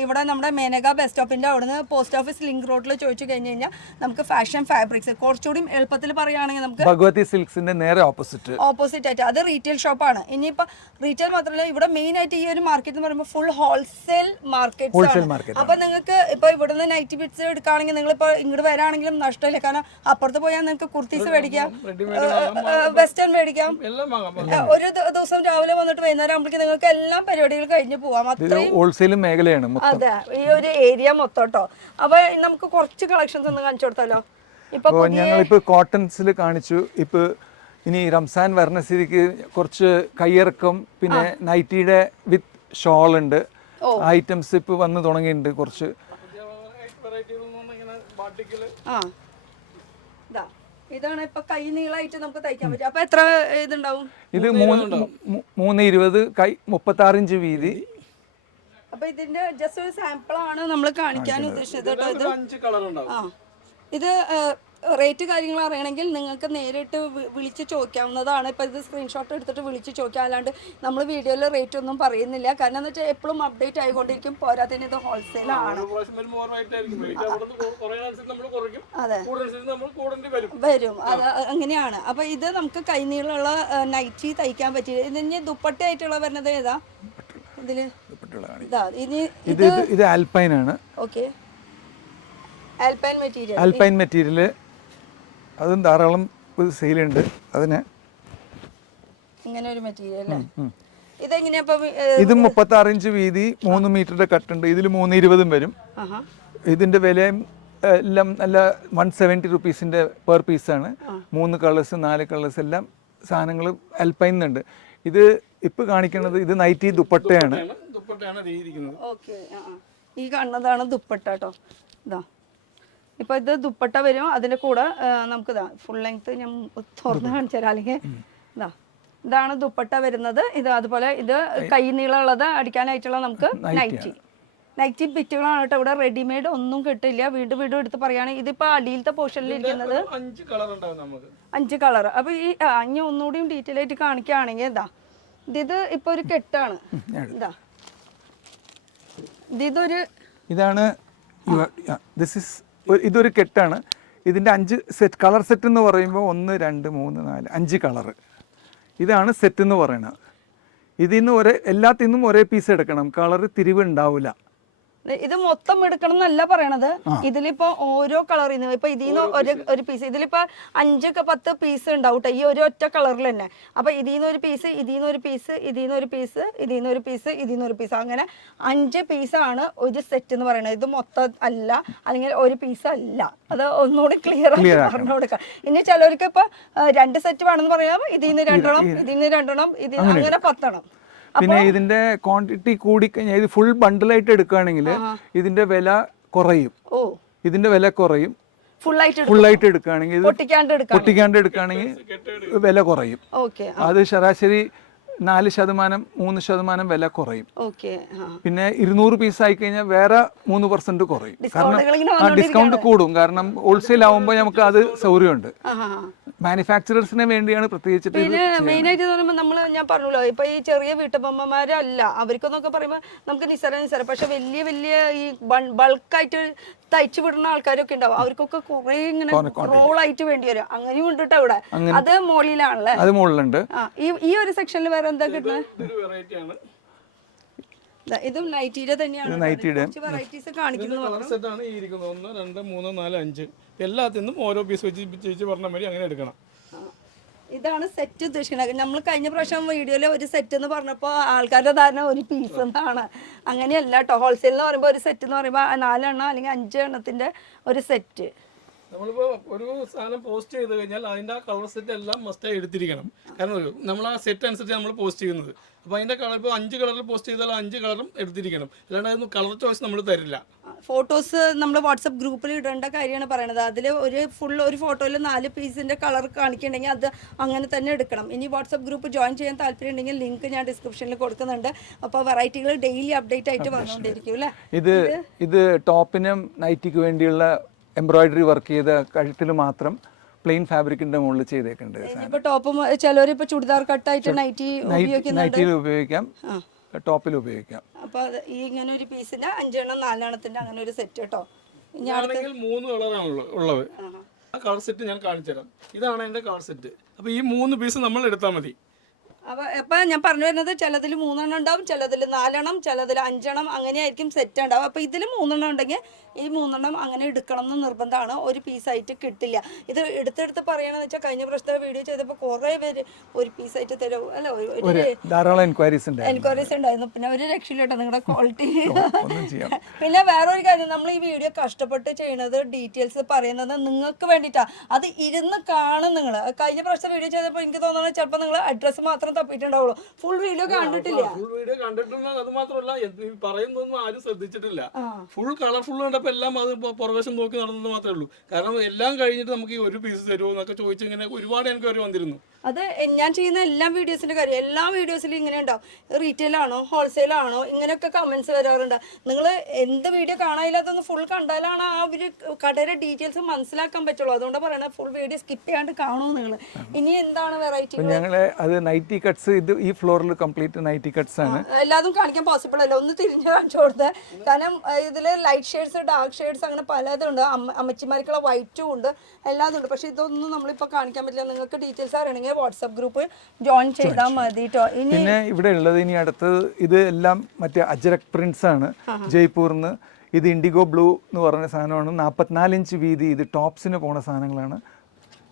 ഇവിടെ നമ്മുടെ മേനക ബസ് സ്റ്റോപ്പിന്റെ അവിടുന്ന് പോസ്റ്റ് ഓഫീസ് ലിങ്ക് റോഡിൽ ചോദിച്ചു കഴിഞ്ഞ് കഴിഞ്ഞാൽ നമുക്ക് ഫാഷൻ ഫാബ്രിക്സ്, കുറച്ചുകൂടി എളുപ്പത്തിൽ പറയുകയാണെങ്കിൽ നമുക്ക് ഭഗവതി സിൽക്സിന്റെ നേരെ ഓപ്പോസിറ്റ് ആയിട്ട് അത് റീറ്റെയിൽ ഷോപ്പാണ്. ഇനിയിപ്പോ റീറ്റെയിൽ മാത്രമല്ല, ഇവിടെ മെയിൻ ആയിട്ട് ഈ ഒരു മാർക്കറ്റ് എന്ന് പറയുമ്പോൾ ഫുൾ ഹോൾസെയിൽ മാർക്കറ്റ്. അപ്പൊ നിങ്ങൾക്ക് ഇപ്പൊ ഇവിടുന്ന് നൈറ്റി ബിറ്റ്സ് എടുക്കുകയാണെങ്കിൽ നിങ്ങൾ ഇപ്പൊ ഇങ്ങോട്ട് വരാണെങ്കിലും നഷ്ടമില്ല. കാരണം അപ്പുറത്ത് പോയാൽ നിങ്ങൾക്ക് കുർത്തീസ് മേടിക്കാം, വെസ്റ്റേൺ മേടിക്കാം. ഒരു ദിവസം രാവിലെ വന്നിട്ട് വൈകുന്നേരം ആകുമ്പോഴേക്കും നിങ്ങൾക്ക് എല്ലാ പരിപാടികളും കഴിഞ്ഞ് പോവാം. അത്രയും ഹോൾസെയിൽ മേഖലയാണ്. അതെ, ഈ ഒരു ഏരിയ മൊത്തം കേട്ടോ. അപ്പൊ നമുക്ക് കുറച്ച് കളക്ഷൻസ് ഒന്ന് കാണിച്ചു കൊടുത്താലോ. ഇപ്പൊ ഞങ്ങളിപ്പോ കോട്ടൺസിൽ കാണിച്ചു. ഇപ്പൊ ഇനി റംസാൻ വരണ സ്ഥിതിക്ക് കുറച്ച് കയ്യിറക്കം, പിന്നെ നൈറ്റിയുടെ വിത്ത് ഷോൾ ഉണ്ട്, ഐറ്റംസ് ഇപ്പൊ വന്ന് തുടങ്ങിയിട്ടുണ്ട് കുറച്ച്. ഇതാണ് ഇപ്പൊ കൈ നീളായിട്ട് നമുക്ക് തയ്ക്കാൻ പറ്റും. അപ്പൊ എത്ര ഇതുണ്ടാവും? ഇത് 320 കൈ 36 ഇഞ്ച് വീതി. അപ്പൊ ഇതിന്റെ ജസ്റ്റ് ഒരു സാമ്പിൾ ആണ് നമ്മൾ കാണിക്കാൻ ഉദ്ദേശിച്ചത് കേട്ടോ. ഇത് റേറ്റ് കാര്യങ്ങൾ അറിയണമെങ്കിൽ നിങ്ങൾക്ക് നേരിട്ട് വിളിച്ച് ചോദിക്കാവുന്നതാണ്. ഇപ്പോൾ ഇത് സ്ക്രീൻഷോട്ട് എടുത്തിട്ട് വിളിച്ച് ചോദിക്കാം. അല്ലാണ്ട് നമ്മൾ വീഡിയോയിൽ റേറ്റ് ഒന്നും പറയുന്നില്ല. കാരണം എന്ന് വെച്ചാൽ എപ്പോഴും അപ്ഡേറ്റ് ആയിക്കൊണ്ടിരിക്കും. പോരാത്തതിന് ഇത് ഹോൾസെയിലാണ്. അതെ, വരും. അത് അങ്ങനെയാണ്. അപ്പോൾ ഇത് നമുക്ക് കൈനീളമുള്ള നൈറ്റി തയ്ക്കാൻ പറ്റി. ഇതിന് ദുപ്പട്ടയായിട്ടുള്ള വരുന്നത് ഏതാ? ഇതില് ഇത് ആൽപൈൻ ആണ്. ഓക്കെ, ആൽപൈൻ മെറ്റീരിയൽ അതും ധാരാളം സെയിലുണ്ട്. അതിന് ഇങ്ങനെ ഒരു മെറ്റീരിയൽ ഇതെങ്ങനെയാ? ഇത് 36 ഇഞ്ച് വീതി, 3 മീറ്ററിന്റെ കട്ടുണ്ട്. ഇതിൽ 320 വരും. ഇതിന്റെ വിലയും എല്ലാം നല്ല 170 റുപ്പീസിന്റെ പെർ പീസാണ്. 3 കളേഴ്സ് 4 കളേഴ്സ് എല്ലാം സാധനങ്ങൾ അൽപൈനുണ്ട്. ഇത് ഇപ്പൊ കാണിക്കുന്നത് ഇത് നൈറ്റി ദുപ്പട്ടയാണ്. ഈ കാണുന്നതാണ് ദുപ്പട്ട കേട്ടോ. ഇതാ ഇപ്പൊ ഇത് ദുപ്പട്ട വരും. അതിന്റെ കൂടെ നമുക്ക് ഇതാ ഫുൾ ലെങ്ത് ഞാൻ തുറന്ന് കാണിച്ചു തരാം. അല്ലെങ്കിൽ ഇതാണ് ദുപ്പട്ട വരുന്നത്. ഇത് അതുപോലെ ഇത് കൈ നീളമുള്ളത് അടിക്കാനായിട്ടുള്ള നമുക്ക് നൈറ്റി ബിറ്റുകളാണ് കേട്ടോ. ഇവിടെ റെഡിമെയ്ഡ് ഒന്നും കിട്ടില്ല. വീണ്ടും എടുത്ത് പറയുകയാണെങ്കിൽ ഇതിപ്പോ അടിയിലത്തെ പോർഷനിൽ ഇരിക്കുന്നത് 5 കളർ. അപ്പൊ ഈ ഇനി ഒന്നുകൂടിയും ഡീറ്റെയിൽ ആയിട്ട് കാണിക്കുകയാണെങ്കിൽ ഇത് ഇപ്പൊ ഒരു കെട്ടാണ്. ഇതാണ് ഇതൊരു കെട്ടാണ്. ഇതിന്റെ 5 സെറ്റ് കളർ സെറ്റ് എന്ന് പറയുമ്പോൾ 1 2 3 4 5 കളർ. ഇതാണ് സെറ്റ് എന്ന് പറയുന്നത്. ഇതിൽ നിന്ന് എല്ലാത്തിൽ നിന്നും ഒരേ പീസ് എടുക്കണം. കളർ തിരിവ് ഉണ്ടാവില്ല. ഇത് മൊത്തം എടുക്കണം എന്നല്ല പറയണത്. ഇതിലിപ്പോ ഓരോ കളറിൽ നിന്ന് ഇപ്പൊ ഇതിൽ നിന്ന് ഒരു പീസ്, ഇതിലിപ്പോ 5-10 പീസ് ഉണ്ടാവും ഈ ഒരു ഒറ്റ കളറിൽ തന്നെ. അപ്പൊ ഇതിൽ നിന്ന് ഒരു പീസ്, ഇതിൽ നിന്ന് ഒരു പീസ്, ഇതിൽ നിന്ന് ഒരു പീസ്, ഇതിൽ നിന്ന് ഒരു പീസ്, ഇതിൽ നിന്ന് ഒരു പീസ്, അങ്ങനെ 5 പീസാണ് ഒരു സെറ്റ് എന്ന് പറയുന്നത്. ഇത് മൊത്തം അല്ല, അല്ലെങ്കിൽ ഒരു പീസ് അല്ല. അത് ഒന്നുകൂടി ക്ലിയർ ആയി പറഞ്ഞു കൊടുക്കാം. ഇനി ചിലവർക്ക് ഇപ്പൊ 2 സെറ്റ് വേണമെന്ന് പറയാം. ഇതിൽ നിന്ന് 2 എണ്ണം, ഇതിൽ നിന്ന് 2 എണ്ണം, അങ്ങനെ 10 എണ്ണം. പിന്നെ ഇതിന്റെ ക്വാണ്ടിറ്റി കൂടിക്കഴിഞ്ഞാൽ ഇത് ഫുൾ ബണ്ടിലായിട്ട് എടുക്കുകയാണെങ്കിൽ ഇതിന്റെ വില കുറയും. ഇതിന്റെ വില കുറയും. ഫുള്ളായിട്ട് എടുക്കുകയാണെങ്കിൽ പൊട്ടിക്കാണ്ട് എടുക്കുകയാണെങ്കിൽ വില കുറയും. അത് ശരാശരി 4%, 3% വില കുറയും. പിന്നെ 200 പീസ് ആയി കഴിഞ്ഞാൽ വേറെ 3% കുറയും. കാരണം ഡിസ്കൗണ്ട് കൂടും. കാരണം ഹോൾസെയിൽ ആവുമ്പോൾ നമുക്ക് അത് സൗകര്യമുണ്ട്. മാനുഫാക്ചറേഴ്സിന് വേണ്ടിയാണ് പ്രത്യേകിച്ചിട്ട് ഇത് പിന്നെ മെയിനായിട്ട് പറയുമ്പോൾ ഞാൻ പറഞ്ഞല്ലോ ഇപ്പൊ ഈ ചെറിയ വീട്ടമ്മമാരല്ല അവർക്കൊന്നൊക്കെ പറയുമ്പോൾ നമുക്ക് നിസ്സാരം പക്ഷെ വലിയ വലിയ ഈ ബൾക്കായിട്ട് തയ്ച്ചു വിടുന്ന ആൾക്കാരൊക്കെ ഉണ്ടാവും അവർക്കൊക്കെ കുറെ ഇങ്ങനെ റോളായിട്ട് വേണ്ടി വരും അങ്ങനെയും ഉണ്ട് ട്ടോ ഇവിടെ. അത് മോളിലാണല്ലേ? അത് മുകളിലുണ്ട്. ഈ ഒരു സെക്ഷനിൽ വേറെ എന്താ കിട്ടുന്നത്? ഇതൊരു വെറൈറ്റി ആണ്. ഇതും നൈറ്റിയുടെ തന്നെയാണ്. വെറൈറ്റീസ് കാണിക്കുന്നത് കളർ സെറ്റ് ആണ് ഈ ഇരിക്കുന്നത്. 1 2 3 4 5 എല്ലാത്തിനും ഓരോ പീസ് വെച്ച് പറഞ്ഞ മാതിരി അങ്ങനെ എടുക്കണം. ഇതാണ് സെറ്റ് ഉദ്ദേശിക്കുന്നത്. നമ്മൾ കഴിഞ്ഞ പ്രാവശ്യം വീഡിയോയിൽ ഒരു സെറ്റ് എന്ന് പറഞ്ഞപ്പോൾ ആൾക്കാരുടെ ധാരണ ഒരു പീസ് എന്നാണ്. അങ്ങനെയല്ല കേട്ടോ. ഹോൾസെയിൽ എന്ന് പറയുമ്പോൾ ഒരു സെറ്റ് എന്ന് പറയുമ്പോൾ 4 എണ്ണം അല്ലെങ്കിൽ 5 എണ്ണത്തിന്റെ ഒരു സെറ്റ്. നമ്മളിപ്പോൾ ഒരു സാധനം പോസ്റ്റ് ചെയ്ത് കഴിഞ്ഞാൽ അതിൻ്റെ ആ കളർ സെറ്റ് എല്ലാം മസ്റ്റായി എടുത്തിരിക്കണം. കാരണം നമ്മൾ ആ സെറ്റ് അനുസരിച്ച് നമ്മൾ പോസ്റ്റ് ചെയ്യുന്നത്. അപ്പോൾ അതിൻ്റെ കളർ ഇപ്പോൾ 5 കളറിൽ പോസ്റ്റ് ചെയ്താൽ 5 കളറും എടുത്തിരിക്കണം. അല്ലാണ്ട് അതൊന്നും കളർ ചോയ്സ് നമ്മൾ തരില്ല. ഫോട്ടോസ് നമ്മൾ വാട്സപ്പ് ഗ്രൂപ്പിൽ ഇടേണ്ട കാര്യമാണ് പറയുന്നത്. അതിൽ ഒരു ഫോട്ടോയിൽ 4 പീസിന്റെ കളർ കാണിക്കുന്നുണ്ടെങ്കിൽ അത് അങ്ങനെ തന്നെ എടുക്കണം. ഇനി വാട്സപ്പ് ഗ്രൂപ്പ് ജോയിൻ ചെയ്യാൻ താല്പര്യം ഉണ്ടെങ്കിൽ ലിങ്ക് ഞാൻ ഡിസ്ക്രിപ്ഷനിൽ കൊടുക്കുന്നുണ്ട്. അപ്പോൾ വെറൈറ്റികൾ ഡെയിലി അപ്ഡേറ്റ് ആയിട്ട് വന്നുകൊണ്ടിരിക്കും അല്ലേ? ഇത് ടോപ്പിനും നൈറ്റിക്ക് വേണ്ടിയുള്ള എംബ്രോയിഡറി വർക്ക് ചെയ്ത കഴുത്തിൽ മാത്രം പ്ലെയിൻ ഫാബ്രിക്കിന്റെ മുകളിൽ ചെയ്തേക്കുന്നുണ്ട്. ഇപ്പൊ ടോപ്പും ചിലവരിപ്പോ ചുടിദാർ കട്ടായിട്ട് നൈറ്റി നൈറ്റിയിൽ ഉപയോഗിക്കാം, ടോപ്പിൽ ഉപയോഗിക്കാം. അപ്പൊ ഈ ഇങ്ങനെ ഒരു പീസിന്റെ 5 എണ്ണം 4 എണ്ണത്തിന്റെ അങ്ങനെ ഒരു സെറ്റ് കേട്ടോ. ഇതാണെങ്കിൽ 3 കളറാണ് ഉള്ളത്. ആ കളർ സെറ്റ് ഞാൻ കാണിച്ചു തരാം. ഇതാണ് എൻ്റെ കളർ സെറ്റ്. അപ്പോൾ ഈ 3 പീസ് നമ്മൾ എടുത്താൽ മതി. അപ്പൊ ഞാൻ പറഞ്ഞു വരുന്നത് ചിലതിൽ 3 എണ്ണം ഉണ്ടാവും, ചിലതിൽ 4 എണ്ണം, ചിലതിൽ 5 എണ്ണം, അങ്ങനെയായിരിക്കും സെറ്റ് ഉണ്ടാവും. അപ്പൊ ഇതിൽ 3 എണ്ണം ഉണ്ടെങ്കിൽ ഈ 3 എണ്ണം അങ്ങനെ എടുക്കണം എന്ന് നിർബന്ധമാണ്. ഒരു പീസായിട്ട് കിട്ടില്ല. ഇത് എടുത്തെടുത്ത് പറയണമെന്ന് വെച്ചാൽ കഴിഞ്ഞ പ്രാവശ്യത്തെ വീഡിയോ ചെയ്തപ്പോൾ കുറെ പേര് ഒരു പീസായിട്ട് തരും അല്ല, ധാരാളം എൻക്വയറീസ് ഉണ്ടായിരുന്നു. പിന്നെ ഒരു രക്ഷയില്ലേട്ടോ നിങ്ങളുടെ ക്വാളിറ്റി. പിന്നെ വേറൊരു കാര്യം, നമ്മൾ ഈ വീഡിയോ കഷ്ടപ്പെട്ട് ചെയ്യുന്നത് ഡീറ്റെയിൽസ് പറയുന്നത് നിങ്ങൾക്ക് വേണ്ടിയിട്ടാണ്. അത് ഇരുന്ന് കാണും നിങ്ങൾ. കഴിഞ്ഞ പ്രാവശ്യത്തെ വീഡിയോ ചെയ്തപ്പോൾ എനിക്ക് തോന്നുന്നത് ചിലപ്പോൾ നിങ്ങൾ അഡ്രസ്സ് മാത്രം തപ്പിയിട്ടുണ്ടാവുള്ളൂ, ഫുൾ വീഡിയോ കണ്ടിട്ടില്ല. ഫുൾ വീഡിയോ കണ്ടിട്ടുള്ള അത് മാത്രമല്ല പറയുന്നതൊന്നും ആരും ശ്രദ്ധിച്ചിട്ടില്ല. ഫുൾ കളർഫുൾ കണ്ടപ്പോൾ എല്ലാം അത് പുറവശം നോക്കി നടന്നത് മാത്രമേ ഉള്ളൂ. കാരണം എല്ലാം കഴിഞ്ഞിട്ട് നമുക്ക് ഈ ഒരു പീസ് തരുമോ എന്നൊക്കെ ചോദിച്ച് ഇങ്ങനെ ഒരുപാട് എനിക്ക് വരെ വന്നിരുന്നു. അത് ഞാൻ ചെയ്യുന്ന എല്ലാ വീഡിയോസിന്റെ കാര്യം, എല്ലാ വീഡിയോസിലും ഇങ്ങനെ ഉണ്ടാവും. റീറ്റെയിൽ ആണോ ഹോൾസെയിൽ ആണോ ഇങ്ങനെയൊക്കെ കമന്റ്സ് വരാറുണ്ട്. നിങ്ങൾ എന്ത് വീഡിയോ കാണാനില്ലാത്തൊന്ന് ഫുൾ കണ്ടാലാണ് ആ ഒരു കടയുടെ ഡീറ്റെയിൽസ് മനസ്സിലാക്കാൻ പറ്റുള്ളൂ. അതുകൊണ്ടാണ് പറയണത് ഫുൾ വീഡിയോ സ്കിപ്പ് ചെയ്യാണ്ട് കാണുമോ നിങ്ങൾ. ഇനി എന്താണ് വെറൈറ്റി? ഞങ്ങള് അത് നൈറ്റി കട്ട്സ്, ഇത് ഈ ഫ്ലോറിൽ കംപ്ലീറ്റ് നൈറ്റി കട്ട്സ് ആണ്. എല്ലാതും കാണിക്കാൻ പോസിബിൾ അല്ല, ഒന്ന് തിരിഞ്ഞു കാണിച്ചു കൊടുത്തത്. കാരണം ഇതിൽ ലൈറ്റ് ഷെയ്ഡ്സ് ഡാർക്ക് ഷെയ്ഡ്സ് അങ്ങനെ പലതും ഉണ്ട്. അമ്മച്ചിമാർക്കുള്ള വൈറ്റും ഉണ്ട്, എല്ലാതും ഉണ്ട്. പക്ഷെ ഇതൊന്നും നമ്മളിപ്പോൾ കാണിക്കാൻ പറ്റില്ല. നിങ്ങൾക്ക് ഡീറ്റെയിൽസ് അറിയണമെങ്കിൽ വാട്സ്ആപ്പ് ഗ്രൂപ്പ് ജോയിൻ ചെയ്താൽ മതി കേട്ടോ. പിന്നെ ഇവിടെ ഉള്ളത് ഇനി അടുത്തത് ഇത് എല്ലാം മറ്റേ അജ്രക് പ്രിന്റ്സ് ആണ്, ജയ്പൂർന്ന്. ഇത് ഇൻഡിഗോ ബ്ലൂ എന്ന് പറഞ്ഞ സാധനമാണ്. 44 ഇഞ്ച് വീതി. ഇത് ടോപ്സിന് പോണ സാധനങ്ങളാണ്.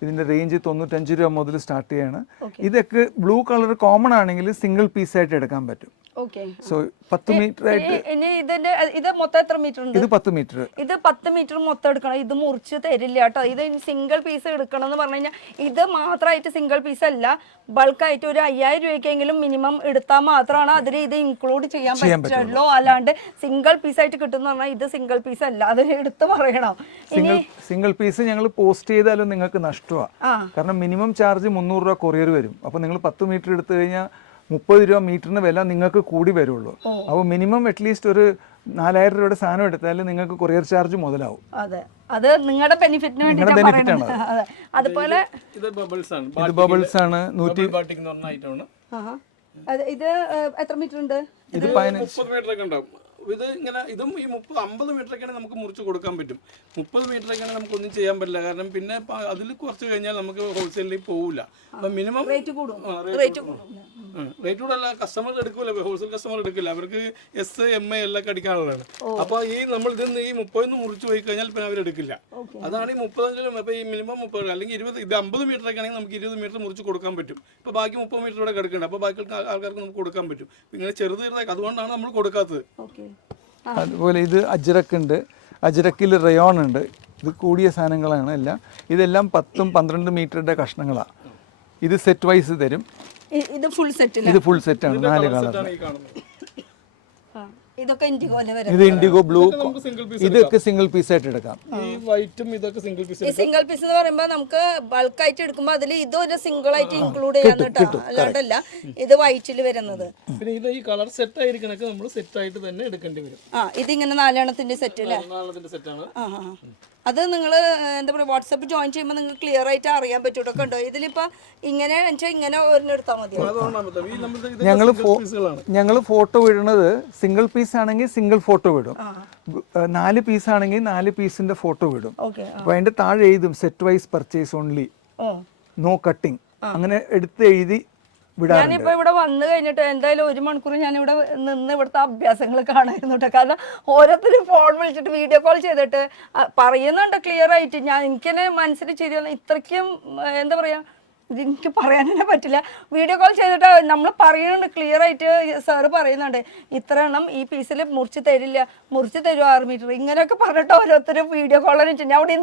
ഇതിന്റെ റേഞ്ച് 95 രൂപ മുതൽ സ്റ്റാർട്ട് ചെയ്യാണ്. ഇതൊക്കെ ബ്ലൂ കളർ കോമൺ ആണെങ്കിൽ സിംഗിൾ പീസായിട്ട് എടുക്കാൻ പറ്റും. സോ 10 മീറ്റർ ആയിട്ട്. ഇത് മൊത്തം എത്ര മീറ്റർ ഉണ്ട്? ഇത് 10 മീറ്റർ. ഇത് 10 മീറ്റർ മൊത്തം എടുക്കണം. ഇത് മുറിച്ച് തരില്ല കേട്ടോ. ഇത് സിംഗിൾ പീസ് എടുക്കണം എന്ന് പറഞ്ഞു കഴിഞ്ഞാൽ ഇത് മാത്രമായിട്ട് സിംഗിൾ പീസ് അല്ല, ബൾക്കായിട്ട് ഒരു 5000 രൂപയ്ക്കെങ്കിലും മിനിമം എടുത്താൽ മാത്രമാണ് അതിൽ ഇത് ഇൻക്ലൂഡ് ചെയ്യാൻ പറ്റുള്ളൂ. അല്ലാണ്ട് സിംഗിൾ പീസ് ആയിട്ട് കിട്ടുന്ന പറഞ്ഞാൽ ഇത് സിംഗിൾ പീസ് അല്ല, അത് എടുത്ത് പറയണം. സിംഗിൾ പീസ് ഞങ്ങൾ പോസ്റ്റ് ചെയ്താലും നിങ്ങൾക്ക് നഷ്ടമാണ്. കാരണം മിനിമം ചാർജ് 300 രൂപ കൊറിയർ വരും. അപ്പൊ നിങ്ങൾ 10 മീറ്റർ എടുത്തു കഴിഞ്ഞാൽ 30 രൂപ മീറ്ററിന് വില നിങ്ങൾക്ക് കൂടി വരുള്ളൂ. അപ്പോൾ മിനിമം അറ്റ്ലീസ്റ്റ് ഒരു 4000 രൂപയുടെ സാധനം എടുത്താൽ നിങ്ങൾക്ക് കൊറിയർ ചാർജ് മുതലാവും. അതെ, അത് നിങ്ങളുടെ ബെനിഫിറ്റിന് വേണ്ടിയിട്ടാണ്. അതുപോലെ ഇത് ബബിൾസ് ആണ്. ഇത് ബബിൾസ് ആണ്. 100 ബാട്ടിക് എന്ന് പറഞ്ഞ ഐറ്റം ആണ്. ഇത് എത്ര മീറ്റർ ഉണ്ട്? ഇത് 30 മീറ്റർ ഒക്കെ ഉണ്ടാവും. ഇത് ഇങ്ങനെ ഇതും ഈ 50 മീറ്ററൊക്കെയാണ് നമുക്ക് മുറിച്ച് കൊടുക്കാൻ പറ്റും. 30 മീറ്ററൊക്കെയാണ് നമുക്കൊന്നും ചെയ്യാൻ പറ്റില്ല. കാരണം പിന്നെ അതിൽ കുറച്ച് കഴിഞ്ഞാൽ നമുക്ക് ഹോൾസെയിലിൽ പോകില്ല. അപ്പം മിനിമം റേറ്റ് കൂടല്ല, കസ്റ്റമർ എടുക്കില്ല, ഹോൾസെയിൽ കസ്റ്റമർ എടുക്കില്ല. അവർക്ക് SMA എല്ലാം അടിക്കാനുള്ളതാണ്. അപ്പോൾ ഈ നമ്മൾ ഇതിൽ ഈ 30 മുറിച്ച് പോയി കഴിഞ്ഞാൽ പിന്നെ അവരെടുക്കില്ല. അതാണ് ഈ 35. അപ്പോൾ ഈ മിനിമം 30 അല്ലെങ്കിൽ 20, ഇത് 50 മീറ്ററൊക്കെ ആണെങ്കിൽ നമുക്ക് 20 മീറ്റർ മുറിച്ച് കൊടുക്കാൻ പറ്റും. ഇപ്പോൾ ബാക്കി 30 മീറ്റർ ഇവിടെ കിടക്കുന്നുണ്ട്. അപ്പോൾ ബാക്കി ആൾക്കാർക്ക് നമുക്ക് കൊടുക്കാൻ പറ്റും. ഇങ്ങനെ ചെറുതായി അതുകൊണ്ടാണ് നമ്മൾ കൊടുക്കാത്തത്. അതുപോലെ ഇത് അജ്രക്ക് ഉണ്ട്. അജ്രക്കിൽ റയോൺ ഉണ്ട്. ഇത് കൂടിയ സാധനങ്ങളാണ് എല്ലാം. ഇതെല്ലാം 10 12 മീറ്ററിന്റെ കഷ്ണങ്ങളാണ്. ഇത് സെറ്റ് വൈസ് തരും. ഇത് ഫുൾ സെറ്റ്. ഇത് ഫുൾ സെറ്റ് ആണ്, 4 കളർ. ഇതൊക്കെ ഇൻഡിഗോ ഇത് ഇൻഡിഗോ ബ്ലൂ. ഇതൊക്കെ സിംഗിൾ പീസ് ആയിട്ട് എടുക്കാം. ഈ വൈറ്റും ഇതൊക്കെ സിംഗിൾ പീസ്. ഈ സിംഗിൾ പീസ് എന്ന് പറയുമ്പോൾ നമുക്ക് ബൾക്കായിട്ട് എടുക്കുമ്പോൾ അതിൽ ഇതൊരു സിംഗിൾ ആയിട്ട് ഇൻക്ലൂഡ് ചെയ്യാൻ കേട്ടോ, അല്ലാണ്ടല്ല ഇത് വൈറ്റിൽ വരുന്നത്. പിന്നെ ഇത് ഈ കളർ സെറ്റ് ആയിരിക്കണൊക്കെ നമ്മൾ സെറ്റ് ആയിട്ട് തന്നെ എടുക്കേണ്ടി വരും. ഇതിങ്ങനെ 4 എണ്ണത്തിന്റെ സെറ്റ് അല്ലേ? 4 എണ്ണത്തിന്റെ സെറ്റ് ആണ്. അത് നിങ്ങൾ എന്താ പറയുക വാട്സപ്പ് ജോയിൻ ചെയ്യുമ്പോൾ നിങ്ങൾക്ക് ക്ലിയർ ആയിട്ട് അറിയാൻ പറ്റൂട്ടോ. കണ്ടോ ഇതിലിപ്പോൾ ഇങ്ങനെ വെച്ചാൽ ഇങ്ങനെ ഒരെണ്ണെടുത്താൽ മതിയോ? ഞങ്ങൾ ഫോട്ടോ വിടുന്നത് സിംഗിൾ പീസ് ആണെങ്കിൽ സിംഗിൾ ഫോട്ടോ വിടും, 4 പീസ് ആണെങ്കിൽ 4 പീസിന്റെ ഫോട്ടോ വിടും. ഓക്കെ. അപ്പൊ അതിന്റെ താഴെ എഴുതും set wise purchase only, no cutting, അങ്ങനെ എടുത്ത് എഴുതി വിടാറുണ്ട്. ഞാനിപ്പോ ഇവിടെ വന്നു കഴിഞ്ഞിട്ട് എന്തായാലും 1 മണിക്കൂർ ഞാനിവിടെ നിന്ന് ഇവിടുത്തെ അഭ്യാസങ്ങൾ കാണായിരുന്നു കേട്ടോ. കാരണം ഓരോരുത്തരും ഫോൺ വിളിച്ചിട്ട് വീഡിയോ കോൾ ചെയ്തിട്ട് പറയുന്നുണ്ട് ക്ലിയർ ആയിട്ട്. എനിക്ക് തന്നെ മനസ്സിൽ ശരി വന്നു. ഇത്രയ്ക്കും എന്താ പറയാ, എനിക്ക് പറയാൻ തന്നെ പറ്റില്ല. വീഡിയോ കോൾ ചെയ്തിട്ട് നമ്മൾ പറയുന്നുണ്ട് ക്ലിയർ ആയിട്ട്. സാറ് പറയുന്നുണ്ട് ഇത്ര എണ്ണം ഈ പീസിൽ മുറിച്ച് തരില്ല, മുറിച്ച് തരും 6 മീറ്റർ, ഇങ്ങനെയൊക്കെ പറഞ്ഞിട്ട് ഓരോരുത്തരും വീഡിയോ കോളിൽ വെച്ച് ഞാൻ അവിടെ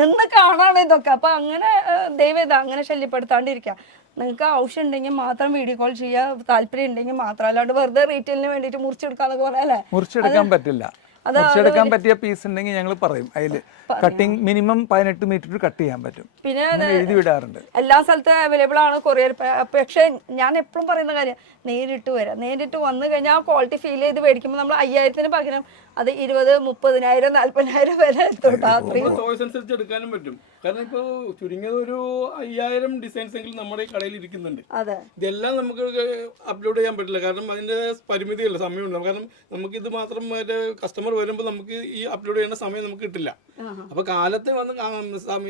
നിന്ന് കാണാണ് ഇതൊക്കെ. അപ്പൊ അങ്ങനെ ദയവേദ അങ്ങനെ ശല്യപ്പെടുത്താണ്ടിരിക്കുക. നിങ്ങൾക്ക് ആവശ്യം ഉണ്ടെങ്കിൽ മാത്രം വീഡിയോ കോൾ ചെയ്യുക, താല്പര്യം ഉണ്ടെങ്കിൽ മാത്രം, അല്ലാണ്ട് വെറുതെ റീറ്റെയിലിന് വേണ്ടിയിട്ട് മുറിച്ചെടുക്കാന്നൊക്കെ പറയാല്ലേ. മുറിച്ചെടുക്കാൻ പറ്റില്ല. മുറിച്ചെടുക്കാൻ പറ്റിയ പീസ് ഉണ്ടെങ്കിൽ ഞങ്ങൾ പറയും അതിൽ കട്ടിങ് മിനിമം 18 മീറ്റർ കട്ട് ചെയ്യാൻ പറ്റും. പിന്നെ എഴുതി വിടാറുണ്ട്. എല്ലാ സ്ഥലത്തും അവൈലബിൾ ആണ് കൊറിയർ. പക്ഷെ ഞാൻ എപ്പോഴും പറയുന്ന കാര്യം നേരിട്ട് വരാം. നേരിട്ട് വന്നു കഴിഞ്ഞാൽ ആ ക്വാളിറ്റി ഫീൽ ചെയ്ത് മേടിക്കുമ്പോൾ നമ്മൾ 5000-ന് പകരം അത് 20, 30,000, 40,000 വരെ ചോയ്സ് അനുസരിച്ച് എടുക്കാനും പറ്റും. കാരണം ഇപ്പോൾ ചുരുങ്ങിയത് ഒരു 5000 ഡിസൈൻസ് എങ്കിലും നമ്മുടെ കടയിൽ ഇരിക്കുന്നുണ്ട്. ഇതെല്ലാം നമുക്ക് അപ്ലോഡ് ചെയ്യാൻ പറ്റില്ല, കാരണം അതിന്റെ പരിമിതിയല്ല, സമയമുണ്ട്. കാരണം നമുക്ക് ഇത് മാത്രം കസ്റ്റമർ വരുമ്പോൾ നമുക്ക് ഈ അപ്ലോഡ് ചെയ്യുന്ന സമയം നമുക്ക് കിട്ടില്ല. അപ്പൊ കാലത്തെ വന്ന്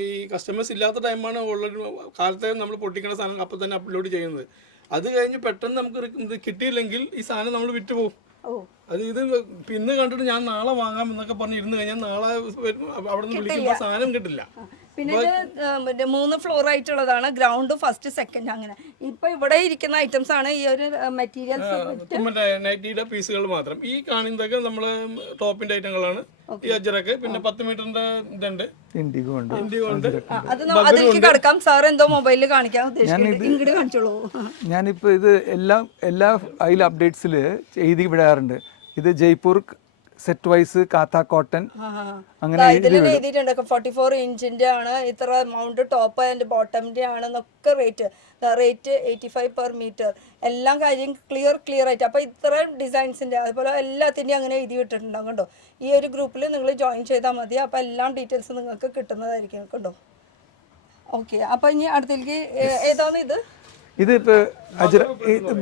ഈ കസ്റ്റമേഴ്സ് ഇല്ലാത്ത ടൈമാണ് ഓൾറെഡി കാലത്തെ നമ്മൾ പൊട്ടിക്കുന്ന സാധനം അപ്പൊ തന്നെ അപ്ലോഡ് ചെയ്യുന്നത്. അത് കഴിഞ്ഞ് പെട്ടെന്ന് നമുക്ക് കിട്ടിയില്ലെങ്കിൽ ഈ സാധനം നമ്മൾ വിറ്റുപോകും. അത് ഇത് ഇന്ന് കണ്ടിട്ട് ഞാൻ നാളെ വാങ്ങാം എന്നൊക്കെ പറഞ്ഞ് ഇരുന്ന് കഴിഞ്ഞാൽ നാളെ അവിടെ നിന്ന് വിളിക്കുമ്പോൾ സാധനം കിട്ടില്ല. പിന്നെ ഇത് 3 ഫ്ലോർ ആയിട്ടുള്ളതാണ്, ഗ്രൗണ്ട്, ഫസ്റ്റ്, സെക്കൻഡ്, അങ്ങനെ. ഇപ്പൊ ഇവിടെ ഇരിക്കുന്ന ഐറ്റംസ് ആണ് ഈ ഒരു മെറ്റീരിയൽസ്, നൈറ്റിയുടെ പീസുകൾ മാത്രം. ഈ കാണുന്നതൊക്കെ നമ്മള് ടോപ്പിന്റെ ഐറ്റങ്ങളാണ്. ഈ അജറൊക്കെ, പിന്നെ 10 മീറ്ററിന്റെ ഇതുണ്ട്, ഇൻഡിഗോ ഉണ്ട്. അത് അതിലേക്ക് കിടക്കാം. സാർ എന്തോ മൊബൈലിൽ കാണിക്കാൻ ഉദ്ദേശിക്കുന്നത്, ഇങ്ങോട്ട് കാണിച്ചോളൂ. ഞാനിപ്പോ ഇത് എല്ലാ അതിൽ അപ്ഡേറ്റ്സിൽ എഴുതി വിടാറുണ്ട്. ഇത് ജയ്പൂർ സെറ്റ് വൈസ് കാത്ത കോട്ടൺ, അങ്ങനെ ഇതിൽ എഴുതിയിട്ടുണ്ട് 44 ഇഞ്ചിന്റെ ആണ്, ഇത്ര എമൗണ്ട് ടോപ്പ് ആൻഡ് ബോട്ടമിന്റെ ആണെന്നൊക്കെ റേറ്റ് 85 പെർ മീറ്റർ, എല്ലാം കാര്യം ക്ലിയർ ആയിട്ട്. അപ്പൊ ഇത്രയും ഡിസൈൻസിന്റെ അതുപോലെ എല്ലാത്തിന്റെയും അങ്ങനെ എഴുതി വിട്ടിട്ടുണ്ടാവും കണ്ടോ. ഈ ഒരു ഗ്രൂപ്പിൽ നിങ്ങൾ ജോയിൻ ചെയ്താൽ മതി. അപ്പൊ എല്ലാ ഡീറ്റെയിൽസ് നിങ്ങൾക്ക് കിട്ടുന്നതായിരിക്കും കണ്ടോ. ഓക്കെ. അപ്പൊ ഇനി അടുത്തേക്ക് ഏതാണ് ഇത്? ഇത് ഇപ്പൊ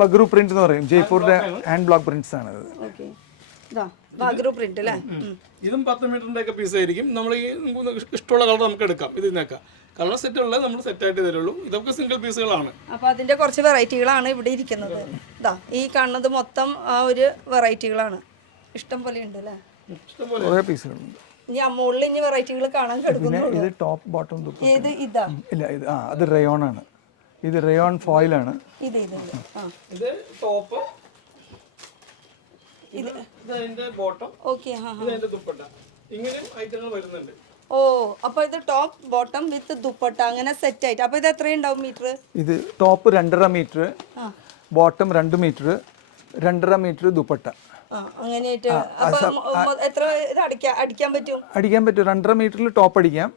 ബഗ്രു പ്രിന്റ് എന്ന് പറയും, ജയ്പൂരിന്റെ ഹാൻഡ് ബ്ലോക്ക് പ്രിന്റ്സ് ആണ്. ഓക്കെ. പ്രിന്റ് അല്ലേ? ഇതും 10 മീറ്ററിന്റെ ഒക്കെ പീസ് ആയിരിക്കും. നമ്മൾ ഈ ഇഷ്ടമുള്ള കളർ നമുക്ക് എടുക്കാം. ഇതിനൊക്കെ കളർ സെറ്റ് ഉള്ളത് നമ്മൾ സെറ്റ് ആയിട്ട് തരുള്ളൂ. ഇതൊക്കെ സിംഗിൾ പീസുകളാണ്. അപ്പൊ അതിന്റെ കുറച്ച് വെറൈറ്റികളാണ് ഇവിടെ ഇരിക്കുന്നത്. ഇതാ ഈ കാണുന്നത് മൊത്തം ആ ഒരു വെറൈറ്റികളാണ്. ഇഷ്ടം പോലെ ഉണ്ട് അല്ലേ? ഇഷ്ടംപോലെ പീസുകളുണ്ട്. ഇനി മുകളിൽ ഇനി വെറൈറ്റികൾ കാണാൻ കിടക്കുന്നു. ഇത് ടോപ്പ് ബോട്ടം ഏത്? ഇതാ? ഇല്ല, ഇത് അത് റയോൺ ആണ്. ഇത് റയോൺ ഫോയിൽ ആണ്. ഇത് ടോപ്പ്, ഇതിന്റെ ബോട്ടം, ഇതിന്റെ ദുപ്പട്ട, ഇങ്ങനെ ഐറ്റങ്ങൾ വരുന്നുണ്ട്. ഓ, അപ്പൊ ഇത് ടോപ്പ് ബോട്ടം വിത്ത് ദുപ്പട്ട അങ്ങനെ സെറ്റ് ആയിട്ട്. അപ്പൊ ഇത് എത്രയുണ്ടാവും മീറ്റർ? ഇത് top 2.5 metre, bottom 2 metre, 2.5 metre dupatta, അങ്ങനെയായിട്ട്. എത്ര ഇത് അടിക്കാൻ പറ്റും? 2.5 മീറ്ററിൽ ടോപ്പ് അടിക്കാം.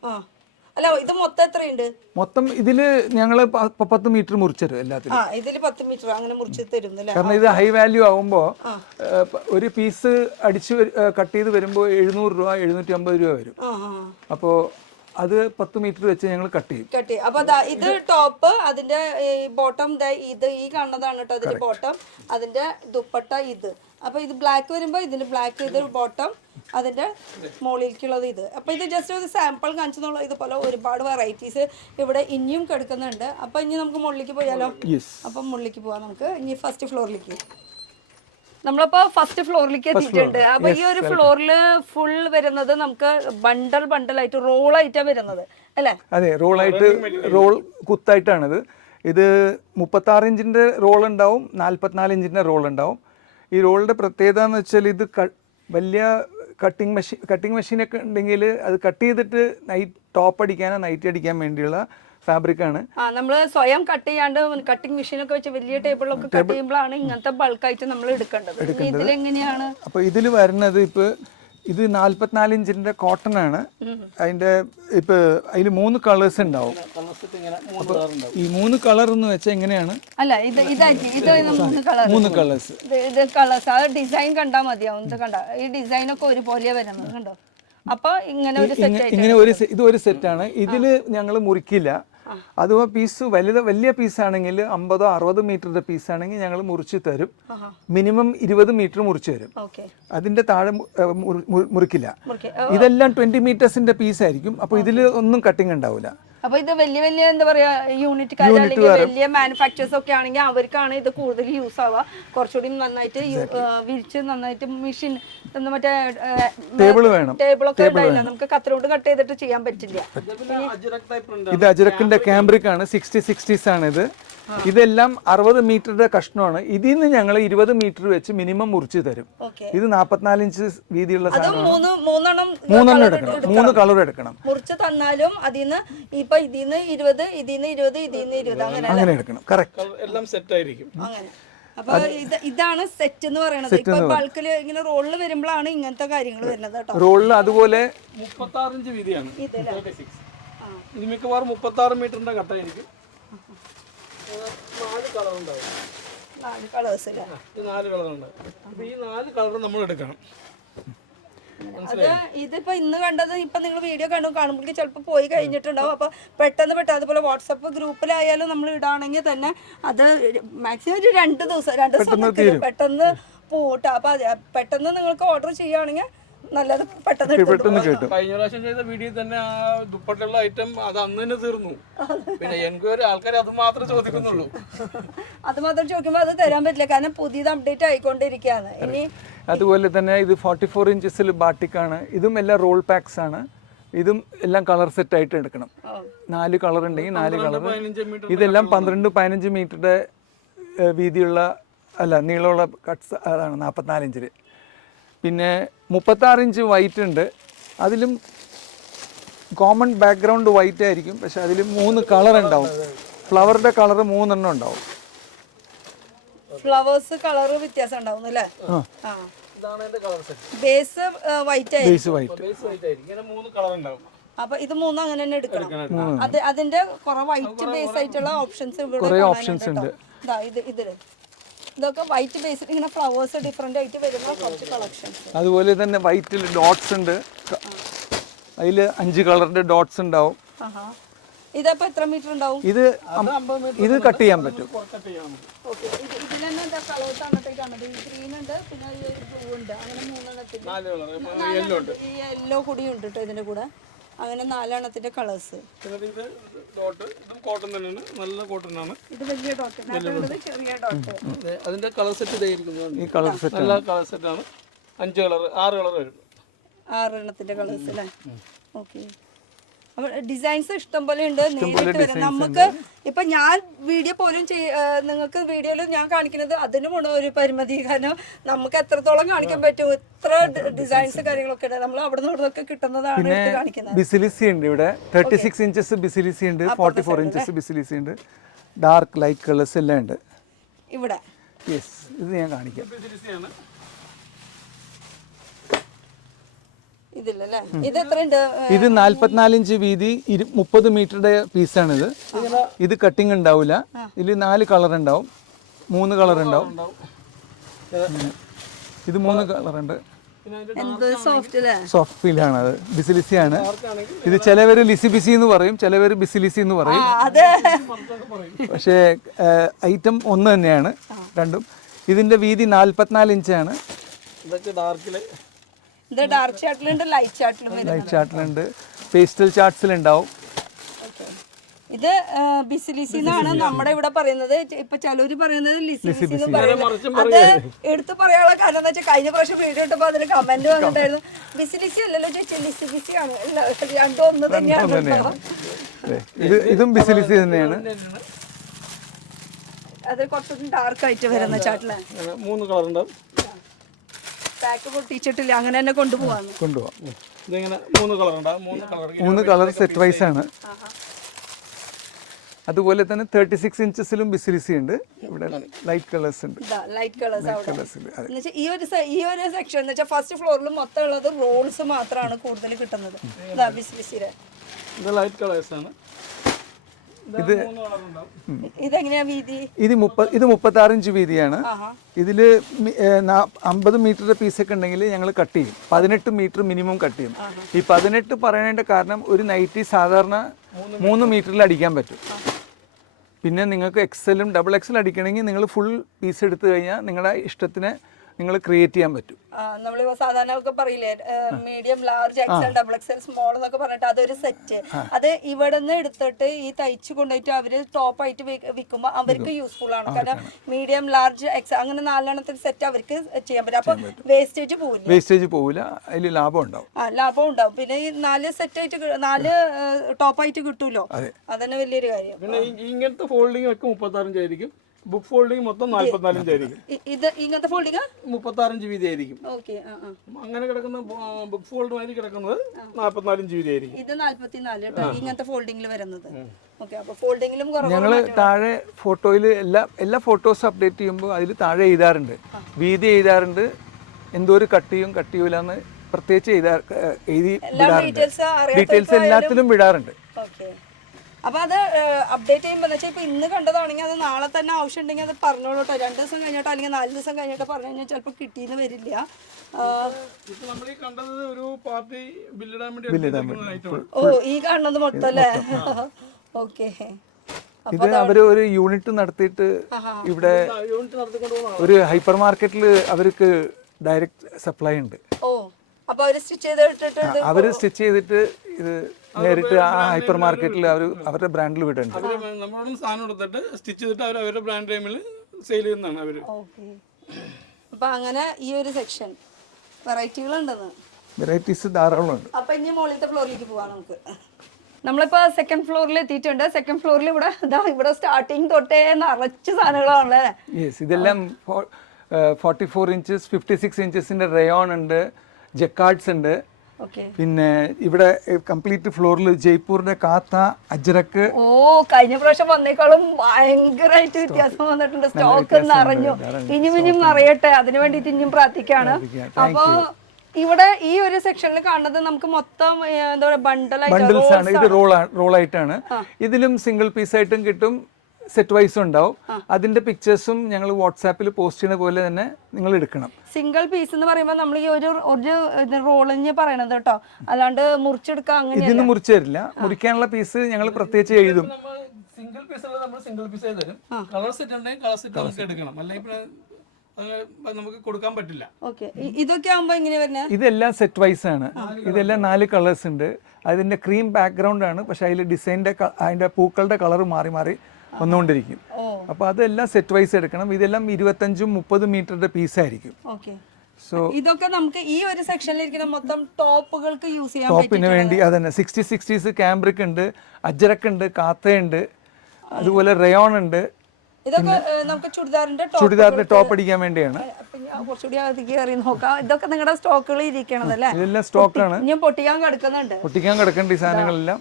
അല്ല, ഇത് മൊത്തം എത്രയുണ്ട്? മൊത്തം ഇതില് ഞങ്ങള് 10 മീറ്റർ മുറിച്ചരും എല്ലാത്തിലും. ഇതില് 10 മീറ്റർ അങ്ങനെ മുറിച്ച് തരും. കാരണം ഇത് ഹൈ വാല്യൂ ആവുമ്പോ ഒരു പീസ് അടിച്ച് കട്ട് ചെയ്ത് വരുമ്പോ 700 രൂപ 750 രൂപ വരും. അപ്പോ അത് 10 മീറ്റർ വെച്ച് ഞങ്ങൾ കട്ട് ചെയ്യും. അപ്പൊ ഇത് ടോപ്പ്, അതിന്റെ ബോട്ടം ഇത് ഈ കാണുന്നതാണ് കേട്ടോ അതിന്റെ ബോട്ടം, അതിന്റെ ദുപ്പട്ട ഇത്. അപ്പൊ ഇത് ബ്ലാക്ക് വരുമ്പോ ഇതിന്റെ ബ്ലാക്ക്, ഇത് ബോട്ടം, അതിന്റെ മുകളിലേക്കുള്ളത് ഇത്. അപ്പൊ ഇത് ജസ്റ്റ് ഒരു സാമ്പിൾ കാണിച്ചെന്നുള്ള. ഇതുപോലെ ഒരുപാട് വെറൈറ്റീസ് ഇവിടെ ഇനിയും കിടക്കുന്നുണ്ട്. അപ്പൊ ഇനി നമുക്ക് മുകളിലേക്ക് പോയാലോ? അപ്പൊ മുകളിലേക്ക് പോവാം നമുക്ക്. ഇനി ഫസ്റ്റ് ഫ്ലോറിലേക്ക്. നമ്മളിപ്പോ ഫസ്റ്റ് ഫ്ലോറിലേക്ക് എത്തിയിട്ടുണ്ട്. അപ്പൊ ഈ ഒരു ഫ്ലോറിൽ ഫുൾ വരുന്നത് നമുക്ക് ബണ്ടൽ ആയിട്ട് റോൾ ആയിട്ടാണ് വരുന്നത് അല്ലേ? അതെ, റോൾ കുത്തായിട്ടാണിത്. ഇത് 36 ഇഞ്ചിന്റെ റോൾ ഉണ്ടാവും, 44 ഇഞ്ചിന്റെ റോൾ ഉണ്ടാവും. ഈ റോളിന്റെ പ്രത്യേകത എന്ന് വെച്ചാൽ ഇത് വലിയ കട്ടിംഗ് മെഷീനൊക്കെ ഉണ്ടെങ്കിൽ അത് കട്ട് ചെയ്തിട്ട് ടോപ്പ് അടിക്കാനോ നൈറ്റ് അടിക്കാൻ വേണ്ടിയുള്ള ഫാബ്രിക് ആണ്. നമ്മൾ സ്വയം കട്ട് ചെയ്യാണ്ട് കട്ടിംഗ് മെഷീനൊക്കെ വെച്ച് വലിയ ടേബിളിലൊക്കെ കട്ട് ചെയ്യുമ്പോഴാണ് ഇങ്ങനത്തെ ബൾക്കായിട്ട് നമ്മൾ എടുക്കേണ്ടത്. ഇതിലെങ്ങനെയാണ്? അപ്പൊ ഇതിൽ വരുന്നത് ഇപ്പൊ ഇത് 44 ഇഞ്ചിന്റെ കോട്ടൺ ആണ്. അതിന്റെ ഇപ്പൊ അതിൽ 3 കളേഴ്സ് ഉണ്ടാവും. ഈ 3 കളർ എന്ന് വെച്ചാൽ എങ്ങനെയാണ്? അല്ല, ഇത് 3 കളേഴ്സ്. ഇത് കളേഴ്സ് ആ ഡിസൈൻ കണ്ടാൽ മതിയാവും. ഇത് കണ്ട ഈ ഡിസൈനൊക്കെ ഒരുപോലെ വരുന്നത് കണ്ടോ. അപ്പൊ ഇങ്ങനെ ഒരു ഇങ്ങനെ ഇത് ഒരു സെറ്റാണ്. ഇതിൽ ഞങ്ങൾ മുറിക്കില്ല. അതുപോലെ പീസ് വലിയ പീസാണെങ്കിൽ 50-60 മീറ്ററിന്റെ പീസാണെങ്കിൽ ഞങ്ങൾ മുറിച്ച് തരും. മിനിമം 20 മീറ്റർ മുറിച്ച് തരും. അതിന്റെ താഴെ മുറിക്കില്ല. ഇതെല്ലാം 20 മീറ്റേഴ്സിന്റെ പീസായിരിക്കും. അപ്പോൾ ഇതിൽ ഒന്നും കട്ടിങ് ഉണ്ടാവില്ല. അപ്പൊ ഇത് വലിയ എന്താ പറയാ യൂണിറ്റ് അല്ലെങ്കിൽ വലിയ മാനുഫാക്ചേഴ്സ് ഒക്കെ ആണെങ്കിൽ അവർക്കാണ് ഇത് കൂടുതൽ യൂസ് ആവുക. കുറച്ചുകൂടി നന്നായിട്ട് വിരിച്ച് നന്നായിട്ട് മെഷീൻ മറ്റേ ടേബിളൊക്കെ ഉണ്ടായില്ല, നമുക്ക് കത്തിലോട്ട് കട്ട് ചെയ്തിട്ട് ചെയ്യാൻ പറ്റില്ല. ഇത് അജ്രക്കിന്റെ ക്യാമ്പ്രിക് ആണ്. 60s ആണ് ഇത്. ഇതെല്ലാം 60 മീറ്ററുടെ കഷ്ണമാണ്. ഇതിൽ നിന്ന് ഞങ്ങൾ 20 മീറ്റർ വെച്ച് മിനിമം മുറിച്ച് തരും. ഇത് 44 ഇഞ്ച് വീതിയുള്ള സാധനമാണ്. 3 എടുക്കണം. 3 കളർ എടുക്കണം. മുറിച്ച് തന്നാലും അതിന്ന് ഇപ്പൊ ഇതിന്ന് 20, ഇതിന്ന് 20, ഇതിന്ന് 20 അങ്ങനെ എടുക്കണം. കറക്റ്റ്. എല്ലാം സെറ്റ് ആയിരിക്കും. അങ്ങനെ. അപ്പൊ ഇതാണ് സെറ്റ് എന്ന് പറയുന്നത്. ഇപ്പൊ ബൾക്കിൽ ഇങ്ങനെ റോളിൽ വരുമ്പോഴാണ് ഇങ്ങനത്തെ കാര്യങ്ങൾ വരുന്നത് കേട്ടോ. റോളിൽ അതുപോലെ 36 ഇഞ്ച് വീതിയാണ്. ഇത് മിക്കവാറും 36 മീറ്ററിന്റെ കട്ടയായിരിക്കും. 4 കളർ ഉണ്ടാവും. 4 കളേഴ്സ് അല്ലേ? 4 കളർ ഉണ്ടാവും. അപ്പൊ ഈ 4 കളർ നമ്മൾ എടുക്കണം. അത് ഇതിപ്പോ ഇന്ന് കണ്ടത് ഇപ്പൊ നിങ്ങൾ വീഡിയോ കാണുമ്പോൾ ചിലപ്പോൾ പോയി കഴിഞ്ഞിട്ടുണ്ടാവും. അപ്പൊ പെട്ടെന്ന് അതുപോലെ വാട്സപ്പ് ഗ്രൂപ്പിലായാലും നമ്മൾ ഇടാണെങ്കിൽ തന്നെ അത് മാക്സിമം ഒരു 2 ദിവസം പെട്ടെന്ന് പോട്ടെ. അപ്പൊ പെട്ടെന്ന് നിങ്ങൾക്ക് ഓർഡർ ചെയ്യുകയാണെങ്കിൽ നല്ലത് പെട്ടെന്ന് കിട്ടും. കഴിഞ്ഞ പ്രാവശ്യം ചെയ്ത വീഡിയോ തന്നെ ആ ദുപ്പട്ടുള്ള ഐറ്റം അത് അന്ന് തന്നെ തീർന്നു. പിന്നെ എൻക്വയറി ആൾക്കാർ അത് മാത്രമേ ചോദിക്കുന്നുള്ളൂ. അത് മാത്രം ചോദിക്കുമ്പോൾ അത് തരാൻ പറ്റില്ല, കാരണം പുതിയത് അപ്ഡേറ്റ് ആയിക്കൊണ്ടിരിക്കുകയാണ്. ഇനി അതുപോലെ തന്നെ ഇത് 44 ഇഞ്ചസിൽ ബാട്ടിക്കാണ്. ഇതും എല്ലാം റോൾ പാക്സ് ആണ്. ഇതും എല്ലാം കളർ സെറ്റ് ആയിട്ട് എടുക്കണം. 4 കളർ ഉണ്ടെങ്കിൽ 4 കളർ. ഇതെല്ലാം 12-15 മീറ്ററുടെ വീതിയുള്ള നീളമുള്ള കട്ട്സ് അതാണ് 44 ഇഞ്ചിൽ. പിന്നെ 36 ഇഞ്ച് വൈറ്റ് ഉണ്ട്. അതിലും കോമൺ ബാക്ക്ഗ്രൗണ്ട് വൈറ്റ് ആയിരിക്കും, പക്ഷെ അതിൽ 3 കളർ ഉണ്ടാവും. ഫ്ലവറിന്റെ കളർ 3 എണ്ണം ഉണ്ടാവും. ഫ്ലവേഴ്സ് കളർ വ്യത്യാസം ഉണ്ടാവും അല്ലേ? ബേസ് വൈറ്റ് അപ്പൊ ഇത് 3 അങ്ങനെ തന്നെ എടുക്കണം. അതിന്റെ കുറെ വൈറ്റ് ബേസ് ആയിട്ടുള്ള ഓപ്ഷൻസ് ഉണ്ട്. ഇതില് ഇതൊക്കെ വൈറ്റ് ബേസിൽ ഇങ്ങനെ ഫ്ലവേഴ്സ് ഡിഫറെന്റ് ആയിട്ട് വരുന്ന കുറച്ച് കളക്ഷൻസ്. അതുപോലെ തന്നെ വൈറ്റിൽ ഡോട്ട്സ് ഉണ്ട്. അതിൽ 5 കളറിന്റെ ഡോട്ട്സ് ഉണ്ടാവും. ഇതപ്പോ എത്ര മീറ്റർ ഉണ്ടാവും? ഇത് കട്ട് ചെയ്യാൻ പറ്റും. ഗ്രീൻ ഉണ്ട്, പിന്നെ ബ്ലൂ ഉണ്ട്, അങ്ങനെ 3 യെല്ലോ കൂടി ഉണ്ട് കേട്ടോ ഇതിന്റെ കൂടെ. അങ്ങനെ 4 എണ്ണത്തിന്റെ കളേഴ്സ്. ഇത് വലിയ ഡോട്ട്, ചെറിയ ഡോട്ട്. അതിന്റെ കളർ സെറ്റ് ഇതായിരിക്കും. ഈ കളർ സെറ്റ് നല്ല കളർ സെറ്റ് ആണ്. 5 കളർ 6 കളർ വരും. 6 എണ്ണത്തിന്റെ കളേഴ്സ് അല്ലേ? ഓക്കെ. അപ്പൊ ഡിസൈൻസ് ഇഷ്ടം പോലെ ഉണ്ട്. നേരിട്ട് വരാം. നമുക്ക് ഇപ്പൊ ഞാൻ വീഡിയോ പോലും നിങ്ങൾക്ക് വീഡിയോയിൽ ഞാൻ കാണിക്കുന്നത് അതിനുമുണ്ട് ഒരു പരിമിതി. കാരണം നമുക്ക് എത്രത്തോളം കാണിക്കാൻ പറ്റും, ഇത്ര ഡിസൈൻസ് കാര്യങ്ങളൊക്കെ ഉണ്ട്. നമ്മൾ അവിടെ നിന്നൊക്കെ കിട്ടുന്നതാണ് കാണിക്കുന്നത്. ബിസിലിസി ഉണ്ട് ഇവിടെ. 36 ഇഞ്ചസ് ബിസിലിസി ഉണ്ട്, 44 ഇഞ്ചസ് ബിസിലിസി ഉണ്ട്, ഡാർക്ക് ലൈറ്റ് കളേഴ്സ് എല്ലാം ഉണ്ട് ഇവിടെ. യെസ്, ഇത് ഞാൻ കാണിക്കാം. ഇത് 44 ഇഞ്ച് വീതി 30 മീറ്ററുടെ പീസാണിത്. ഇത് കട്ടിങ് ഉണ്ടാവില്ല. ഇതിൽ 4 കളർ ഉണ്ടാവും, 3 കളർ ഉണ്ടാവും. ഇത് 3 കളർ ഉണ്ട്. സോഫ്റ്റ് ഫീൽ ആണ്. അത് ബിസിലിസി ആണ്. ഇത് ചിലവര് ലിസിബിസി എന്ന് പറയും, ചിലവര് ബിസിലിസി എന്ന് പറയും. പക്ഷേ ഐറ്റം ഒന്ന് തന്നെയാണ് രണ്ടും. ഇതിന്റെ വീതി 44 ഇഞ്ചാണ്. ഡാർക്ക് ചാർട്ടിലുണ്ട്, ലൈറ്റ് ചാർട്ടിലുണ്ട്, പേസ്റ്റൽ ചാർട്ട്സിലുണ്ടാവും. ഇത് ബിസിലിസി എന്നാണ് നമ്മുടെ ഇവിടെ പറയുന്നത്. ഇപ്പൊ ചിലര് പറയുന്നത് ലിസിബിസി എന്ന് പറയുന്നത്. അത് എടുത്തു പറയാനുള്ള കാരണം എന്താ വെച്ചാൽ കഴിഞ്ഞ പ്രാവശ്യം വീഡിയോ ഇട്ടപ്പോ അതിന് കമന്റ് വന്നിട്ടായിരുന്നു, ബിസിലിസി അല്ലല്ലോ ചേച്ചി, ലിസിബിസി ആണ്. രണ്ടും ഒന്ന് തന്നെയാണ്. ഇതും ബിസിലിസി തന്നെയാണ്. അത് കുറച്ചും ഡാർക്ക് ആയിട്ട് വരുന്ന ചാട്ടില് 3 കളർ ഉണ്ടാവും. പാക്ക് പൊട്ടിച്ചിട്ടില്ല, അങ്ങനെ തന്നെ കൊണ്ടുപോകാം. ഇതിങ്ങനെ 3 കളർ ഉണ്ടാവും. 3 കളർ സെറ്റ് വൈസ് ആണ്. അതുപോലെ തന്നെ 36 ഇഞ്ചസിലും ബിസിലിസി ഉണ്ട്. ഇവിടെ ലൈറ്റ് കളേഴ്സ് ഉണ്ട്. ലൈറ്റ് കളേഴ്സ് ഈ ഒരു സെക്ഷൻ എന്ന് വെച്ചാൽ ഫസ്റ്റ് ഫ്ലോറിൽ മൊത്തം ഉള്ളത് റോൾസ് മാത്രമാണ് കൂടുതൽ കിട്ടുന്നത്. ഇത് ലൈറ്റ് കളേഴ്സ് ആണ്. ഇത് ഇതെങ്ങനെയാ വീതി? ഇത് 36 ഇഞ്ച് വീതിയാണ്. ഇതിൽ 50 മീറ്റർ പീസൊക്കെ ഉണ്ടെങ്കിൽ ഞങ്ങൾ കട്ട് ചെയ്യും. 18 മീറ്റർ മിനിമം കട്ട് ചെയ്യും. ഈ 18 പറയുന്നതിൻ്റെ കാരണം ഒരു നൈറ്റി സാധാരണ 3 മീറ്ററിൽ അടിക്കാൻ പറ്റും. പിന്നെ നിങ്ങൾക്ക് എക്സലും ഡബിൾ എക്സൽ അടിക്കണമെങ്കിൽ നിങ്ങൾ ഫുൾ പീസ് എടുത്തു കഴിഞ്ഞാൽ നിങ്ങളുടെ ഇഷ്ടത്തിന് നിങ്ങൾ ക്രിയേറ്റ് ചെയ്യാൻ പറ്റും. നമ്മളിപ്പോ സാധാരണ ഒക്കെ പറയില്ലേ medium large XL double XL small എന്നൊക്കെ പറഞ്ഞിട്ട് അതൊരു സെറ്റ്. അത് ഇവിടെ നിന്ന് എടുത്തിട്ട് ഈ തയ്ച്ചു കൊണ്ടുപോയിട്ട് അവര് ടോപ്പ് ആയിട്ട് വിൽക്കുമ്പോൾ അവർക്ക് യൂസ്ഫുൾ ആണ്. കാരണം മീഡിയം ലാർജ് എക്സൽ അങ്ങനെ 4 എണ്ണത്തിന് സെറ്റ് അവർക്ക് ചെയ്യാൻ പറ്റും. അപ്പൊ വേസ്റ്റേജ് പോവില്ല, അതിൽ ലാഭം ഉണ്ടാവും. ലാഭം ഉണ്ടാവും. പിന്നെ ഈ 4 സെറ്റ് ആയിട്ട് 4 ടോപ്പ് ആയിട്ട് കിട്ടൂലോ, അതന്നെ വലിയൊരു കാര്യം. പിന്നെ ഇങ്ങനത്തെ ഫോൾഡിംഗ് ഒക്കെ 36 ഇഞ്ച് ആയിരിക്കും. ബുക്ക് ഫോൾഡിംഗ് മൊത്തം 44 ഇഞ്ച് ആയിരിക്കും. ഇത് ഇങ്ങനത്തെ ഫോൾഡിംഗ് 36 ഇഞ്ച് വീതി ആയിരിക്കും. അങ്ങനെ കിടക്കുന്ന ബുക്ക് ഫോൾഡ് മാതിരി കിടക്കുന്നത് 44 ഇഞ്ച് വീതി ആയിരിക്കും. ഇത് 44 ഇങ്ങനത്തെ ഫോൾഡിംഗിൽ വരുന്നത്. അപ്പൊ ഫോൾഡിംഗിലും ഞങ്ങൾ താഴെ ഫോട്ടോയിൽ എല്ലാ ഫോട്ടോസും അപ്ഡേറ്റ് ചെയ്യുമ്പോൾ അതിൽ താഴെ എഴുതാറുണ്ട്, വീതി എഴുതാറുണ്ട്, എന്തോരം കട്ട് ചെയ്യൂലെന്ന് പ്രത്യേകിച്ച് എഴുതി വിടാറുണ്ട്. ഡീറ്റെയിൽസ് എല്ലാത്തിലും വിടാറുണ്ട്. അപ്പൊ അത് അപ്ഡേറ്റ് ചെയ്യുമ്പോൾ വെച്ചാൽ ഇപ്പൊ ഇന്ന് കണ്ടതാണെങ്കിൽ അത് നാളെ തന്നെ ആവശ്യം ഉണ്ടെങ്കിൽ അത് പറഞ്ഞോളൂ കേട്ടോ. 2 ദിവസം കഴിഞ്ഞിട്ടോ അല്ലെങ്കിൽ 4 ദിവസം കഴിഞ്ഞിട്ടോ പറഞ്ഞു കഴിഞ്ഞാൽ ചിലപ്പോൾ കിട്ടിയെന്ന് വരില്ല. നമ്മൾ ഈ കണ്ടത് ഒരു പാർട്ടി ബില്ലിടാൻ വേണ്ടി. ഓ, ഈ കാണുന്നത് മൊത്തം അല്ലേ? ഓക്കെ. ഇത് അവര് ഒരു യൂണിറ്റ് നടത്തിയിട്ട് ഇവിടെ ഒരു ഹൈപ്പർ മാർക്കറ്റിൽ അവർക്ക് ഡയറക്റ്റ് സപ്ലൈ ഉണ്ട്. ഓ, അപ്പൊ അവര് സ്റ്റിച്ച് ചെയ്തിട്ട് ഇത് നേരിട്ട് ആ ഹൈപ്പർ മാർക്കറ്റിൽ അവരുടെ ബ്രാൻഡിൽ വിടുന്നുണ്ട്. നമ്മളോടും സാധനം എടുത്തിട്ട് സ്റ്റിച്ച് ചെയ്തിട്ട് അവരുടെ ബ്രാൻഡ് നെയിമിൽ സെയിൽ ചെയ്യുന്നതാണ് അവര്. അപ്പൊ അങ്ങനെ ഈ ഒരു സെക്ഷൻ വെറൈറ്റീസ് ധാരാളം ഉണ്ട്. അപ്പൊ ഇനി മുകളിലത്തെ ഫ്ലോറിലേക്ക് പോവാം നമുക്ക്. നമ്മളിപ്പോ സെക്കൻഡ് ഫ്ലോറിൽ എത്തിയിട്ടുണ്ട്. സെക്കൻഡ് ഫ്ലോറിൽ ഇവിടെ സ്റ്റാർട്ടിങ് തൊട്ടേ നിറച്ച് സാധനങ്ങളാണല്ലേ? യെസ്, ഇതെല്ലാം 44 ഇഞ്ചസ് 56 ഇഞ്ചസിന്റെ റയോൺ ഉണ്ട്, ജക്കാർഡ്സ് ഉണ്ട്. പിന്നെ ഇവിടെ കംപ്ലീറ്റ് ഫ്ലോറിൽ ജയ്പൂരിന്റെ കാത്ത, അജ്രക്ക്. ഓ, കഴിഞ്ഞ പ്രാവശ്യം വന്നേക്കാളും ഭയങ്കരമായിട്ട് വ്യത്യാസം വന്നിട്ടുണ്ട്. സ്റ്റോക്ക് നിറഞ്ഞു, ഇനിയും നിറയട്ടെ. അതിനു വേണ്ടിട്ട് ഇനിയും പ്രാർത്ഥിക്കാണ്. അപ്പൊ ഇവിടെ ഈ ഒരു സെക്ഷനിൽ കാണുന്നത് നമുക്ക് മൊത്തം എന്താ പറയുക ബണ്ടിൽസ് ആണ്. ഇത് റോൾ ആയിട്ടാണ്. ഇതിലും സിംഗിൾ പീസ് ആയിട്ടും കിട്ടും, സെറ്റ് വൈസും ഉണ്ടാവും. അതിന്റെ പിക്ചേഴ്സും ഞങ്ങൾ വാട്സാപ്പിൽ പോസ്റ്റ് ചെയ്യുന്ന പോലെ തന്നെ നിങ്ങൾ എടുക്കണം. സിംഗിൾ പീസ് എന്ന് പറയുമ്പോൾ നമ്മൾ ഈ ഒരു റോളിഞ്ഞ് പറയണത് കേട്ടോ, അല്ലാണ്ട് മുറിച്ചെടുക്കാം അങ്ങനെ ഇതിന് മുറിച്ചു തരില്ല. മുറിക്കാനുള്ള പീസ് ഞങ്ങൾ പ്രത്യേകിച്ച് എഴുതും. സിംഗിൾ പീസ് ഉള്ളത് നമ്മൾ സിംഗിൾ പീസ് തരും. കളർ സെറ്റ് ഉണ്ടെങ്കിൽ കളർ സെറ്റ് നമുക്ക് എടുക്കണം, അല്ലെങ്കിൽ നമുക്ക് കൊടുക്കാൻ പറ്റില്ല. ഇതൊക്കെ ആവുമ്പോ ഇങ്ങനെ വരുന്നത് ഇതെല്ലാം സെറ്റ് വൈസ് ആണ്. ഇതെല്ലാം 4 കളേഴ്സ് ഉണ്ട്. അതിന്റെ ക്രീം ബാക്ക്ഗ്രൗണ്ട് ആണ്, പക്ഷെ അതിൽ ഡിസൈനിന്റെ അതിന്റെ പൂക്കളുടെ കളർ മാറി മാറി വന്നുകൊണ്ടിരിക്കും. അപ്പൊ അതെല്ലാം സെറ്റ് വൈസ് എടുക്കണം. ഇതെല്ലാം 25-30 മീറ്ററിന്റെ പീസായിരിക്കും. സോ ഇതൊക്കെ നമുക്ക് ഈ ഒരു സെക്ഷനിൽ ഇരിക്കുന്ന മൊത്തം ടോപ്പുകൾക്ക് യൂസ് ചെയ്യാൻ ടോപ്പിന് വേണ്ടി അതന്നെ 60s കാംബ്രിക് ഉണ്ട്, അജ്രക്ക് ഉണ്ട്, കാത്തയുണ്ട്, അതുപോലെ റയോൺ ഉണ്ട്. ഇതൊക്കെ നമുക്ക് ചുരിദാറിന്റെ ടോപ്പ് അടിക്കാൻ വേണ്ടിയാണ്. കുറച്ചുകൂടി അധികം കയറി നോക്കാം. ഇതൊക്കെ നിങ്ങളുടെ സ്റ്റോക്കുകൾ ഇരിക്കണതല്ലേ? ഇതെല്ലാം സ്റ്റോക്കാണ്. ഇനി പൊട്ടിക്കാൻ കിടക്കുന്നുണ്ട് ഈ സാധനങ്ങളെല്ലാം.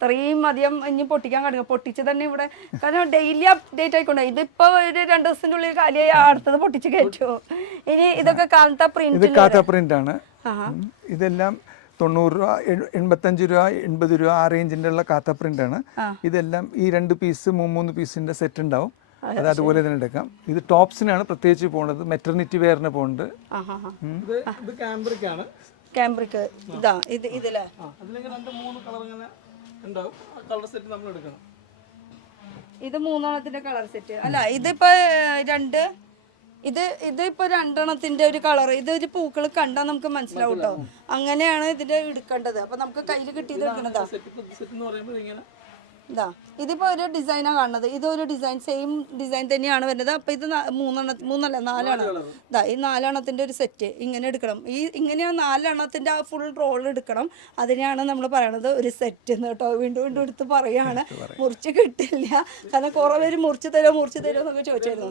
ഇത്രയും അധികം ഇനി പൊട്ടിക്കാൻ കിടക്കും. പൊട്ടിച്ച് തന്നെ ഇവിടെ, കാരണം ഡെയിലി അപ്ഡേറ്റ് ആയിക്കൊണ്ട് ഇതിപ്പോ ഒരു 2 ദിവസത്തിന്റെ ഉള്ളിൽ കാലിയായി അടുത്തത് പൊട്ടിച്ച് കയറ്റുമോ? ഇനി ഇതൊക്കെ കാത്ത പ്രിന്റ് ആണ്. ഇതെല്ലാം 90 രൂപ, 85 രൂപ, 80 രൂപ ആ റേഞ്ചിന്റെ ഉള്ള കാത്ത പ്രിന്റ് ആണ്. ഇതെല്ലാം ഈ 2 പീസ് 3 പീസിന്റെ സെറ്റ് ഉണ്ടാവും. അത് അതുപോലെ തന്നെ എടുക്കാം. ഇത് ടോപ്സിനാണ് പ്രത്യേകിച്ച് പോണത്, മെറ്റർനിറ്റി വെയറിന് പോകുന്നുണ്ട്. കാംബ്രിക് ഇതാ ഇതിലെ ഇത് 3 എണ്ണത്തിന്റെ കളർ സെറ്റ് അല്ല. ഇതിപ്പോ ഇതിപ്പോ 2 എണ്ണത്തിന്റെ ഒരു കളർ. ഇതൊരു പൂക്കൾ കണ്ടാൽ നമുക്ക് മനസ്സിലാവും കേട്ടോ. അങ്ങനെയാണ് ഇതിന്റെ എടുക്കേണ്ടത്. അപ്പൊ നമുക്ക് കയ്യിൽ കിട്ടിയത് എടുക്കണതാ. ഇതാ ഇതിപ്പോ ഒരു ഡിസൈനാണ് കാണുന്നത്. ഇതൊരു ഡിസൈൻ സെയിം ഡിസൈൻ തന്നെയാണ് വരുന്നത്. അപ്പൊ ഇത് 4 ഇതാ ഈ 4 എണ്ണത്തിന്റെ ഒരു സെറ്റ് ഇങ്ങനെ എടുക്കണം. ഇങ്ങനെയാണ് 4 എണ്ണത്തിന്റെ ആ ഫുൾ റോൾ എടുക്കണം. അതിനെയാണ് നമ്മൾ പറയണത് ഒരു സെറ്റ് എന്ന് കേട്ടോ. വീണ്ടും എടുത്ത് പറയാണ്. മുറിച്ച് കിട്ടില്ല, കാരണം കുറെ പേര് മുറിച്ച് തരുമോ എന്നൊക്കെ ചോദിച്ചായിരുന്നു.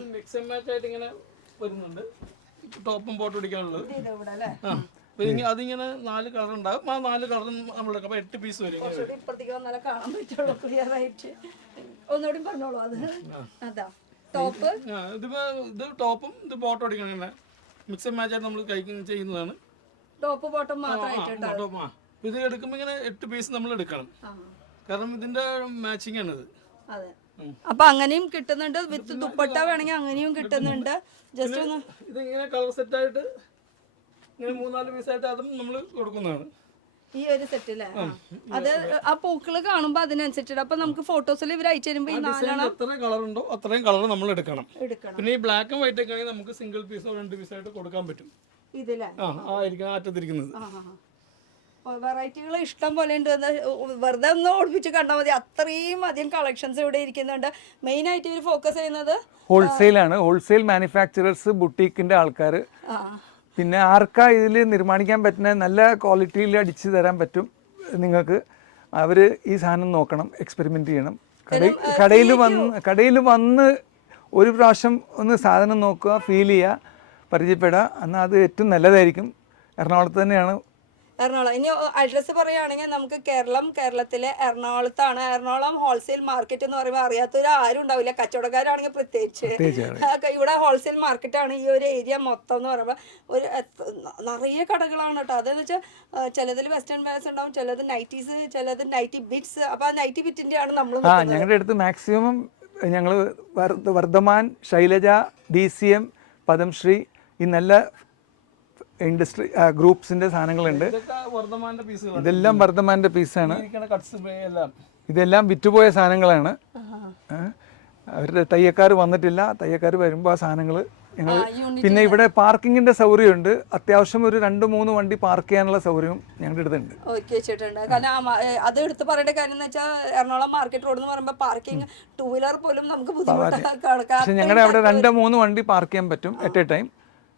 അതിങ്ങനെ 4 കളർ ഉണ്ടാവും. ആ 4 കളർ നമ്മൾ 8 പീസ് വരും. കാണാൻ പറ്റുള്ളൂ ക്ലിയർ ആയിട്ട്. ഒന്നുകൂടി പറഞ്ഞോളൂ. അത് അതാ ടോപ്പ്. ഇത് ടോപ്പും ഇത് ബോട്ടം അടിക്കണം. മിക്സ് ആൻഡ് മാച്ച് ആയിട്ട് നമ്മൾ ചെയ്യുന്നതാണ്. ടോപ്പ് ബോട്ടം മാത്രമായിട്ട് ഇത് എടുക്കുമ്പോൾ ഇങ്ങനെ 8 പീസ് നമ്മൾ എടുക്കണം. കാരണം ഇതിന്റെ മാച്ചിങ് ആണ് ഇത്. അതെ. അപ്പൊ അങ്ങനെയും കിട്ടുന്നുണ്ട്, വിത്ത് ദുപ്പട്ട വേണമെങ്കിൽ അങ്ങനെയും കിട്ടുന്നുണ്ട്. ജസ്റ്റ് ഒന്ന് ഇത് ഇങ്ങനെ കളർ സെറ്റ് ആയിട്ട് ഇങ്ങനെ 3-4 പീസായിട്ട് അതും നമ്മൾ കൊടുക്കുന്നതാണ്. ഈ ഒരു സെറ്റ് അല്ലേ? അത് ആ പൂക്കള് കാണുമ്പോ അതിനനുസരിച്ചിട്ട് അപ്പൊ നമുക്ക് ഫോട്ടോസിൽ ഇവർ അയച്ചു തരുമ്പോ ഈ 4 എത്ര കളർ ഉണ്ടോ അത്രയും കളർ നമ്മൾ എടുക്കണം. പിന്നെ ഈ ബ്ലാക്ക് ആൻഡ് വൈറ്റ് ഒക്കെ ആണെങ്കിൽ നമുക്ക് സിംഗിൾ പീസോ 2 പീസായിട്ട് കൊടുക്കാൻ പറ്റും. ഇതില്ലേ? ആയിരിക്കും അറ്റത്തിരിക്കുന്നത്. വെറൈറ്റികൾ ഇഷ്ടം പോലെ ഉണ്ട്. വെറുതെ ഒന്ന് ഓടിപ്പിച്ച് കണ്ടാൽ മതി, അത്രയും അധികം കളക്ഷൻസ് ഇവിടെ ഇരിക്കുന്നുണ്ട്. മെയിൻ ആയിട്ട് ഇവർ ഫോക്കസ് ചെയ്യുന്നത് ഹോൾസെയിലാണ്. ഹോൾസെയിൽ മാനുഫാക്ചറേഴ്സ്, ബുട്ടീക്കിന്റെ ആൾക്കാർ, പിന്നെ ആർക്കാ ഇതിൽ നിർമ്മാണിക്കാൻ പറ്റുന്ന നല്ല ക്വാളിറ്റിയിൽ അടിച്ചു തരാൻ പറ്റും നിങ്ങൾക്ക്, അവർ ഈ സാധനം നോക്കണം, എക്സ്പെരിമെൻ്റ് ചെയ്യണം. കടയിൽ വന്ന് ഒരു പ്രാവശ്യം ഒന്ന് സാധനം നോക്കുക, ഫീൽ ചെയ്യുക, പരിചയപ്പെടുക, എന്നാൽ അത് ഏറ്റവും നല്ലതായിരിക്കും. എറണാകുളത്ത് തന്നെയാണ്. എറണാകുളം. ഇനി അഡ്രസ്സ് പറയുകയാണെങ്കിൽ നമുക്ക് കേരളത്തിലെ എറണാകുളത്താണ്. എറണാകുളം ഹോൾസെയിൽ മാർക്കറ്റ് എന്ന് പറയുമ്പോൾ അറിയാത്തൊരു ആരും ഉണ്ടാവില്ല, കച്ചവടക്കാരാണെങ്കിൽ പ്രത്യേകിച്ച്. ഇവിടെ ഹോൾസെയിൽ മാർക്കറ്റാണ് ഈ ഒരു ഏരിയ മൊത്തം എന്ന് പറയുമ്പോൾ. ഒരു നിറയെ കടകളാണ് കേട്ടോ. അതെന്ന് വെച്ചാൽ ചിലതിൽ വെസ്റ്റേൺ വെയർസ് ഉണ്ടാവും, ചിലത് നൈറ്റീസ്, ചിലത് നൈറ്റി ബിറ്റ്സ്. അപ്പോൾ ആ നൈറ്റി ബിറ്റിൻ്റെ ആണ് നമ്മൾ. ഞങ്ങളുടെ അടുത്ത് മാക്സിമം ഞങ്ങൾ വർദ്ധമാൻ, ശൈലജ, DCM, പദംശ്രീ, ഈ നല്ല ഇൻഡസ്ട്രി ഗ്രൂപ്പ്സിന്റെ സാധനങ്ങളുണ്ട്. ഇതെല്ലാം വർദ്ധമാന്റെ പീസാണ്. ഇതെല്ലാം വിറ്റുപോയ സാധനങ്ങളാണ്. അവരുടെ തയ്യക്കാർ വന്നിട്ടില്ല. തയ്യക്കാർ വരുമ്പോൾ ആ സാധനങ്ങൾ ഞങ്ങൾ. പിന്നെ ഇവിടെ പാർക്കിങ്ങിന്റെ സൗകര്യമുണ്ട്. അത്യാവശ്യം ഒരു 2-3 വണ്ടി പാർക്ക് ചെയ്യാനുള്ള സൗകര്യവും ഞങ്ങളുടെ അടുത്തുണ്ട്. വെച്ചിട്ടുണ്ട്. കാരണം അത് എടുത്ത് പറയേണ്ട കാര്യം എന്ന് വെച്ചാൽ എറണാകുളം മാർക്കറ്റ് റോഡ് എന്ന് പറയുമ്പോൾ പാർക്കിംഗ് 2 വീലർ പോലും നമുക്ക് ബുദ്ധിമുട്ടാണ്. പക്ഷെ ഞങ്ങളുടെ അവിടെ 2-3 വണ്ടി പാർക്ക് ചെയ്യാൻ പറ്റും അറ്റ് എ ടൈം,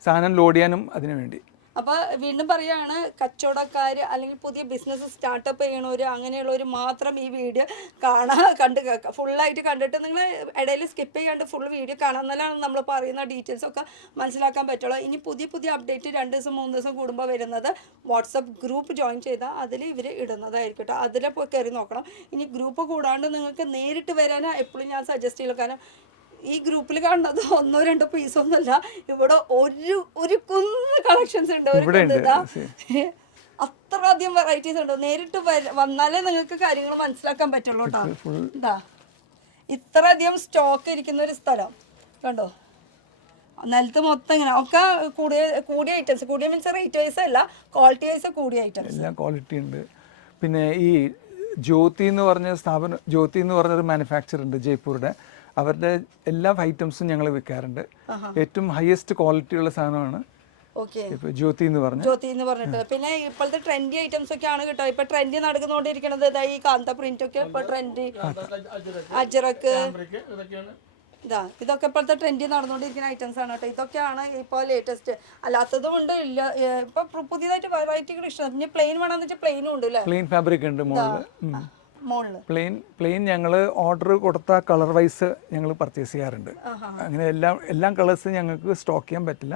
സാധനം ലോഡ് ചെയ്യാനും അതിനു വേണ്ടി. അപ്പോൾ വീണ്ടും പറയുകയാണ്, കച്ചവടക്കാർ അല്ലെങ്കിൽ പുതിയ ബിസിനസ് സ്റ്റാർട്ടപ്പ് ചെയ്യണവർ അങ്ങനെയുള്ളവർ മാത്രം ഈ വീഡിയോ ഫുള്ളായിട്ട് കണ്ടിട്ട് നിങ്ങൾ ഇടയിൽ സ്കിപ്പ് ചെയ്യാണ്ട് ഫുൾ വീഡിയോ കാണാൻ, എന്നാലാണ് നമ്മൾ പറയുന്ന ഡീറ്റെയിൽസ് ഒക്കെ മനസ്സിലാക്കാൻ പറ്റുള്ളൂ. ഇനി പുതിയ അപ്ഡേറ്റ് 2 ദിവസം 3 ദിവസം കൂടുമ്പോൾ വരുന്നത് വാട്സപ്പ് ഗ്രൂപ്പ് ജോയിൻ ചെയ്താൽ അതിൽ ഇവർ ഇടുന്നതായിരിക്കും കേട്ടോ. അതിൽ പോയി കയറി നോക്കണം. ഇനി ഗ്രൂപ്പ് കൂടാണ്ട് നിങ്ങൾക്ക് നേരിട്ട് വരാനാണ് എപ്പോഴും ഞാൻ സജസ്റ്റ് ചെയ്യുള്ളൂ. കാരണം ഈ ഗ്രൂപ്പിൽ കാണുന്നത് 1-2 പീസൊന്നുമല്ല, ഇവിടെ ഒരു കുന്ന് കളക്ഷൻസ് ഉണ്ട്. അത്ര അധികം വെറൈറ്റീസ് ഉണ്ട്. നേരിട്ട് വന്നാലേ നിങ്ങൾക്ക് കാര്യങ്ങൾ മനസ്സിലാക്കാൻ പറ്റുള്ളൂ കേട്ടോ. ഇതാ ഇത്ര അധികം സ്റ്റോക്ക് ഇരിക്കുന്ന ഒരു സ്ഥലം കണ്ടോ. നിലത്ത് മൊത്തം ഇങ്ങനെ ഒക്കെ കൂടിയ ഐറ്റംസ്. കൂടിയ മീൻസ് റേറ്റ് വൈസ് അല്ല, ക്വാളിറ്റി വൈസ് കൂടിയ ഐറ്റംസ്. എല്ലാം ക്വാളിറ്റി ഉണ്ട്. പിന്നെ ഈ ജ്യോതി എന്ന് പറഞ്ഞൊരു മാനുഫാക്ചർ ഉണ്ട് ജയ്പൂരുടെ. അവരുടെ എല്ലാ ഐറ്റംസും ഞങ്ങൾ വിൽക്കാറുണ്ട്. ഏറ്റവും ഹയസ്റ്റ് ക്വാളിറ്റി ഉള്ള സാധനമാണ് ജ്യോതി എന്ന് പറഞ്ഞിട്ട്. പിന്നെ ഇപ്പോഴത്തെ ട്രെൻഡി ഐറ്റംസ് ഒക്കെ ആണ് കേട്ടോ. ഇപ്പൊ ട്രെൻഡി നടന്നുകൊണ്ടിരിക്കുന്നത് ഈ കാന്ത പ്രിന്റ് ഒക്കെ ഇപ്പൊ ട്രെൻഡി, അജറക്ക്, ഇതൊക്കെ ഇപ്പോഴത്തെ ട്രെൻഡി നടന്നുകൊണ്ടിരിക്കുന്ന ഐറ്റംസ് ആണ് കേട്ടോ. ഇതൊക്കെയാണ് ഇപ്പോൾ ലേറ്റസ്റ്റ്. അല്ലാത്തതും ഉണ്ട്. ഇല്ല ഇപ്പൊ പുതിയതായിട്ട് വെറൈറ്റികൾ ഇഷ്ടം. പിന്നെ പ്ലെയിൻ വേണമെന്ന് വെച്ചാൽ പ്ലെയിനും ഉണ്ട് അല്ലേ? പ്ലെയിൻ ഫാബ്രിക് ഉണ്ട് പ്ലെയിൻ ഞങ്ങൾ ഓർഡർ കൊടുത്ത കളർ വൈസ് ഞങ്ങൾ പർച്ചേസ് ചെയ്യാറുണ്ട്. അങ്ങനെ എല്ലാം കളേഴ്സ് ഞങ്ങൾക്ക് സ്റ്റോക്ക് ചെയ്യാൻ പറ്റില്ല.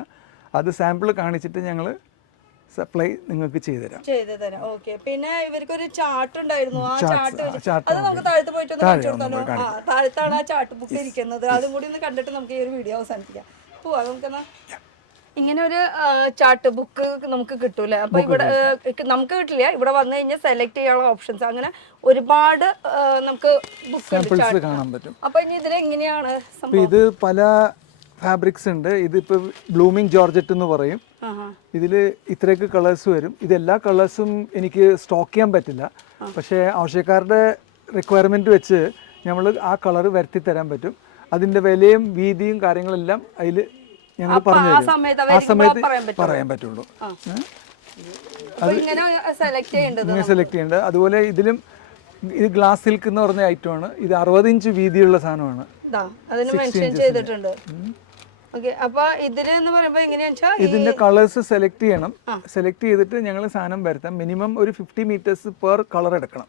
അത് സാമ്പിൾ കാണിച്ചിട്ട് ഞങ്ങൾ സപ്ലൈ നിങ്ങൾക്ക് ചെയ്തു തരാം. ഓക്കെ. പിന്നെ ഇവർക്കൊരു ചാർട്ട് ഉണ്ടായിരുന്നു. ആ ചാർട്ട് അത് നമുക്ക് താഴത്ത് പോയിട്ട് കാണിച്ചു കൊടുത്താലോ? താഴത്താണ് ആ ചാർട്ട് ബുക്ക് ഇരിക്കുന്നത്. അതും കൂടി ഒന്ന് കണ്ടിട്ട് നമുക്ക് ഈ ഒരു വീഡിയോ അവസാനിപ്പിക്കാം. പോവാ നമുക്കെന്നാ. ഇങ്ങനെ ഒരു ചാർട്ട് ബുക്ക് നമുക്ക് കിട്ടൂലേ? അപ്പൊ ഇവിടെ നമുക്ക് കിട്ടില്ല. ഇവിടെ വന്നു കഴിഞ്ഞാൽ സെലക്ട് ചെയ്യാനുള്ള ഓപ്ഷൻസ് അങ്ങനെ ഒരുപാട് നമുക്ക് സാമ്പിൾസ് കാണാൻ പറ്റും. അപ്പൊ ഇനി ഇതിൽ എങ്ങനെയാണ്? ഇത് പല ഫാബ്രിക്സ് ഉണ്ട്. ഇതിപ്പോൾ ബ്ലൂമിങ് ജോർജറ്റ് എന്ന് പറയും. ഇതിൽ ഇത്രയൊക്കെ കളേഴ്സ് വരും. ഇതെല്ലാ കളേഴ്സും എനിക്ക് സ്റ്റോക്ക് ചെയ്യാൻ പറ്റില്ല. പക്ഷേ ആവശ്യക്കാരുടെ റിക്വയർമെൻറ്റ് വെച്ച് നമ്മൾ ആ കളർ വരുത്തി തരാൻ പറ്റും. അതിൻ്റെ വിലയും വീതിയും കാര്യങ്ങളെല്ലാം അതിൽ ഞങ്ങൾ പറഞ്ഞു തരും. ആ സമയത്ത് പറയാൻ പറ്റുള്ളൂ. സെലക്ട് ചെയ്യേണ്ടത്. അതുപോലെ ഇതിലും ഇത് ഗ്ലാസ് സിൽക്ക് എന്ന് പറഞ്ഞ ഐറ്റമാണ്. ഇത് 60 ഇഞ്ച് വീതിയുള്ള സാധനമാണ്. ഇതിന്റെ കളേഴ്സ് സെലക്ട് ചെയ്യണം. സെലക്ട് ചെയ്തിട്ട് ഞങ്ങൾ സാധനം വരുത്താം. മിനിമം ഒരു 50 മീറ്റേഴ്സ് പെർ കളർ എടുക്കണം.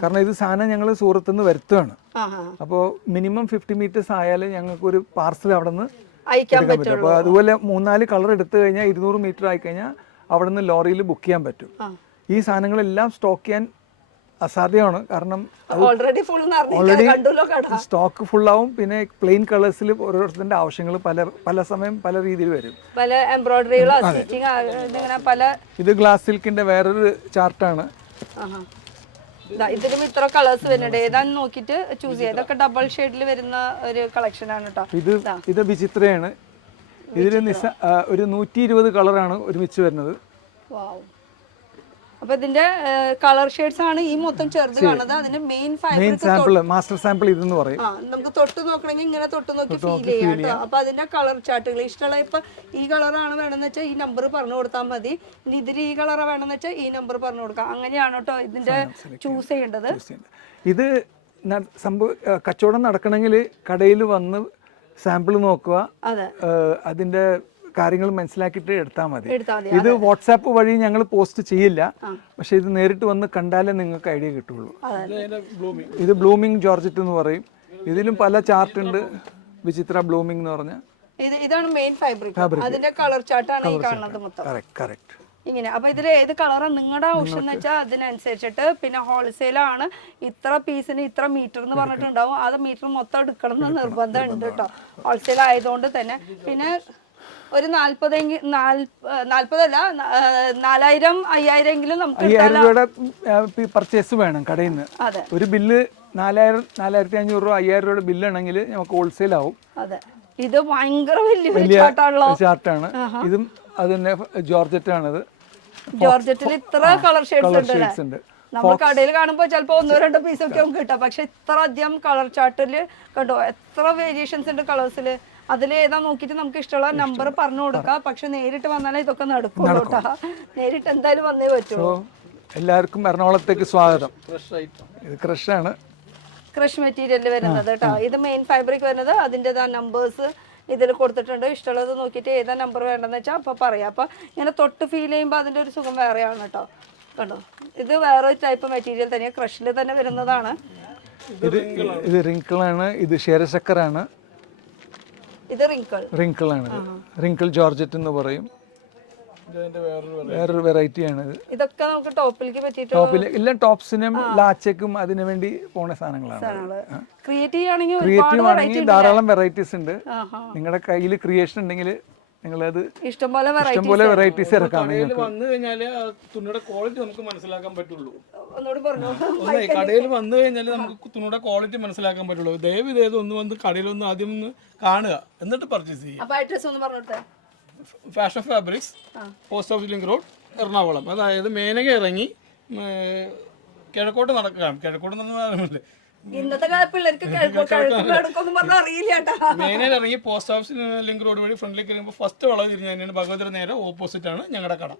കാരണം ഇത് സാധനം ഞങ്ങൾ സൂറത്ത് നിന്ന് വരുത്തുകയാണ്. അപ്പോൾ മിനിമം 50 മീറ്റേഴ്സ് ആയാലും ഞങ്ങൾക്ക് ഒരു പാർസൽ അവിടെ നിന്ന് അയക്കാൻ പറ്റും. അപ്പോൾ അതുപോലെ 3-4 കളർ എടുത്തു കഴിഞ്ഞാൽ 200 മീറ്റർ ആയി കഴിഞ്ഞാൽ അവിടെ നിന്ന് ലോറിയിൽ ബുക്ക് ചെയ്യാൻ പറ്റും. ഈ സാധനങ്ങളെല്ലാം സ്റ്റോക്ക് ചെയ്യാൻ അസാധ്യമാണ്. കാരണം ഓൾറെഡി സ്റ്റോക്ക് ഫുള്ളാവും. പിന്നെ പ്ലെയിൻ കളേഴ്സിൽ ഓരോരുത്തരുടെ ആവശ്യങ്ങൾ പല സമയം പല രീതിയിൽ വരും. ഇത് ഗ്ലാസ് സിൽക്കിന്റെ വേറൊരു ചാർട്ടാണ്. ഇതിലും ഇത്ര കളേഴ്സ് വരുന്നുണ്ട്, ഏതാന്ന് നോക്കിയിട്ട് ചൂസ് ചെയ്യാം. ഇതൊക്കെ ഡബിൾ ഷെയ്ഡിൽ വരുന്ന ഒരു കളക്ഷൻ ആണ് കേട്ടോ. ഇത് വിചിത്രയാണ്. ഇതിൽ ഒരു 120 കളറാണ് ഒരുമിച്ച് വരുന്നത്. വാവ്. അപ്പൊ ഇതിന്റെ കളർ ഷെയ്ഡ്സ് ആണ് ഈ മൊത്തം ചെറുത് കാണുന്നത്. അതിന്റെ മെയിൻ സാമ്പിൾ, മാസ്റ്റർ സാമ്പിൾ ഇതെന്ന് പറയും. നമുക്ക് തൊട്ട് നോക്കണമെങ്കിൽ ഇങ്ങനെ തൊട്ട് നോക്കി ഫീൽ ചെയ്യാം കേട്ടോ. അപ്പൊ അതിന്റെ കളർ ചാർട്ടുകൾ ഇഷ്ടമുള്ള, ഇപ്പൊ ഈ കളറാണ് വേണമെന്ന് വെച്ചാൽ ഈ നമ്പർ പറഞ്ഞു കൊടുത്താൽ മതി. ഇതിൽ ഈ കളർ വേണമെന്ന് വെച്ചാൽ ഈ നമ്പർ പറഞ്ഞു കൊടുക്കാം. അങ്ങനെയാണ് കേട്ടോ ഇതിന്റെ ചൂസ് ചെയ്യേണ്ടത്. ഇത് കച്ചവടം നടക്കണമെങ്കിൽ കടയിൽ വന്ന് സാമ്പിൾ നോക്കുക, അതിന്റെ കാര്യങ്ങൾ മനസ്സിലാക്കിയിട്ട് എടുത്താൽ മതി. ഇത് വാട്സാപ്പ് വഴി ഞങ്ങൾ പോസ്റ്റ് ചെയ്യില്ല, പക്ഷെ ഇത് നേരിട്ട് വന്ന് കണ്ടാലേ നിങ്ങൾക്ക് ഐഡിയ കിട്ടുള്ളൂ. ഇത് ബ്ലൂമിംഗ് ജോർജറ്റ് എന്ന് പറയും. ഇതിലും പല ചാർട്ട് ഉണ്ട്. വിചിത്ര ബ്ലൂമിംഗ് എന്ന് പറഞ്ഞ ഇതാണ് മെയിൻ ഫാബ്രിക്. അതിന്റെ കളർ ചാർട്ടാണ് ഈ കാണുന്നത് മൊത്തം. ഇങ്ങനെ. അപ്പൊ ഇതിൽ ഏത് കളറാണ് നിങ്ങളുടെ ആവശ്യം എന്ന് വെച്ചാൽ അതിനനുസരിച്ചിട്ട്. പിന്നെ ഹോൾസെയിലാണ്, ഇത്ര പീസിന് ഇത്ര മീറ്റർ എന്ന് പറഞ്ഞിട്ടുണ്ടാവും. അത് മീറ്റർ മൊത്തം എടുക്കണം എന്ന് നിർബന്ധം ഉണ്ട് കേട്ടോ, ഹോൾസെയിൽ ആയതുകൊണ്ട് തന്നെ. പിന്നെ ഒരു 40,000 4,000 5,000 എങ്കിലും നമുക്ക് 5,000 രൂപയുടെ പർച്ചേസ് വേണം കടയിൽ നിന്ന്. ഒരു ബില്ല് 4,000 4,500 രൂപ 5,000 രൂപയുടെ ബില്ലാണെങ്കിൽ നമുക്ക് ഹോൾസെയിൽ ആവും. അതെ, ഇത് ഭയങ്കര വലിയ ചാർട്ടാണ്. ഇതും അതിന്റെ ജോർജറ്റ് ആണിത്. ജോർജറ്റിൽ ഇത്ര കളർ ഷെയ്ഡ്സ് ഉണ്ട്. നമ്മൾ കടയിൽ കാണുമ്പോൾ ചിലപ്പോൾ 1-2 പീസൊക്കെ നമുക്ക് കിട്ടാം. പക്ഷെ ഇത്ര അധികം കളർ ചാർട്ടില് കണ്ടോ, എത്ര വേരിയേഷൻസ് ഉണ്ട് കളേഴ്സിൽ. അതിൽ ഏതാ നോക്കിയിട്ട് നമുക്ക് ഇഷ്ടമുള്ള നമ്പർ പറഞ്ഞു കൊടുക്കാം. പക്ഷെ നേരിട്ട് വന്നാലേ ഇതൊക്കെ നടക്കുള്ളൂ കേട്ടോ. നേരിട്ട് എന്തായാലും വന്നേ പറ്റുള്ളൂ. എല്ലാവർക്കും എറണാകുളത്തേക്ക് സ്വാഗതം. ഇത് ക്രഷാണ്, ക്രഷ് മെറ്റീരിയൽ വരുന്നത് കേട്ടോ. ഇത് മെയിൻ ഫാബ്രിക് വരുന്നത്. അതിൻ്റെതാ നമ്പേഴ്സ് ഇതിൽ കൊടുത്തിട്ടുണ്ട്. ഇഷ്ടമുള്ളത് നോക്കിയിട്ട് ഏതാ നമ്പർ വേണ്ടെന്ന് വെച്ചാൽ അപ്പോൾ പറയാം. അപ്പോൾ ഇങ്ങനെ തൊട്ട് ഫീൽ ചെയ്യുമ്പോൾ അതിൻ്റെ ഒരു സുഖം വേറെയാണ് കേട്ടോ. കണ്ടോ, ഇത് വേറെ ടൈപ്പ് മെറ്റീരിയൽ തന്നെയാണ്, ക്രഷിൽ തന്നെ വരുന്നതാണ്. ഇത് റിങ്കിളാണ്. ഇത് ഷേരശക്കറാണ്. ഇത് റിങ്കിൾ ആണ്. റിങ്കിൾ ജോർജറ്റ് എന്ന് പറയും. വേറൊരു വെറൈറ്റി ആണ് ഇത്. ഇതൊക്കെ നമുക്ക് ടോപ്പിലേക്ക് പറ്റിയിട്ട് എല്ലാം ടോപ്സിനും ലാച്ചക്കും അതിനു വേണ്ടി പോണ സാധനങ്ങളാണ്. ക്രിയേറ്റീവ് ആണെങ്കിൽ ധാരാളം വെറൈറ്റീസ് ഉണ്ട്. നിങ്ങളുടെ കയ്യിൽ ക്രിയേഷൻ ഉണ്ടെങ്കിൽ നിങ്ങളത് ഇഷ്ടംപോലെ വെറൈറ്റീസ് ഇറക്കാം. വന്നു കഴിഞ്ഞാൽ തുണിയുടെ ക്വാളിറ്റി നമുക്ക് മനസ്സിലാക്കാൻ പറ്റുള്ളൂ. കടയിൽ വന്നു കഴിഞ്ഞാൽ നമുക്ക് തുണിയുടെ ക്വാളിറ്റി മനസ്സിലാക്കാൻ പറ്റുള്ളൂ. ദയവ് ചെയ്ത് ഒന്ന് വന്ന് കടയിലൊന്ന് ആദ്യം ഒന്ന് കാണുക, എന്നിട്ട് പർച്ചേസ് ചെയ്യുക. Fashion fabrics, post office link road, Ernakulam. അതായത് മേനക ഇറങ്ങി കിഴക്കോട്ട് നടക്കുകയാണ്. കിഴക്കോട്ട് നടന്നില്ലേ, ഇന്നത്തെ പിള്ളേർക്ക് മേനയിൽ ഇറങ്ങി പോസ്റ്റ് ഓഫീസ് ലിങ്ക് റോഡ് വഴി ഫ്രണ്ടിലേക്ക് ഇറങ്ങുമ്പോൾ ഫസ്റ്റ് വളവ് തിരിഞ്ഞു തന്നെയാണ് ഭഗവതിയുടെ നേരെ ഓപ്പോസിറ്റ് ആണ് ഞങ്ങളുടെ കട.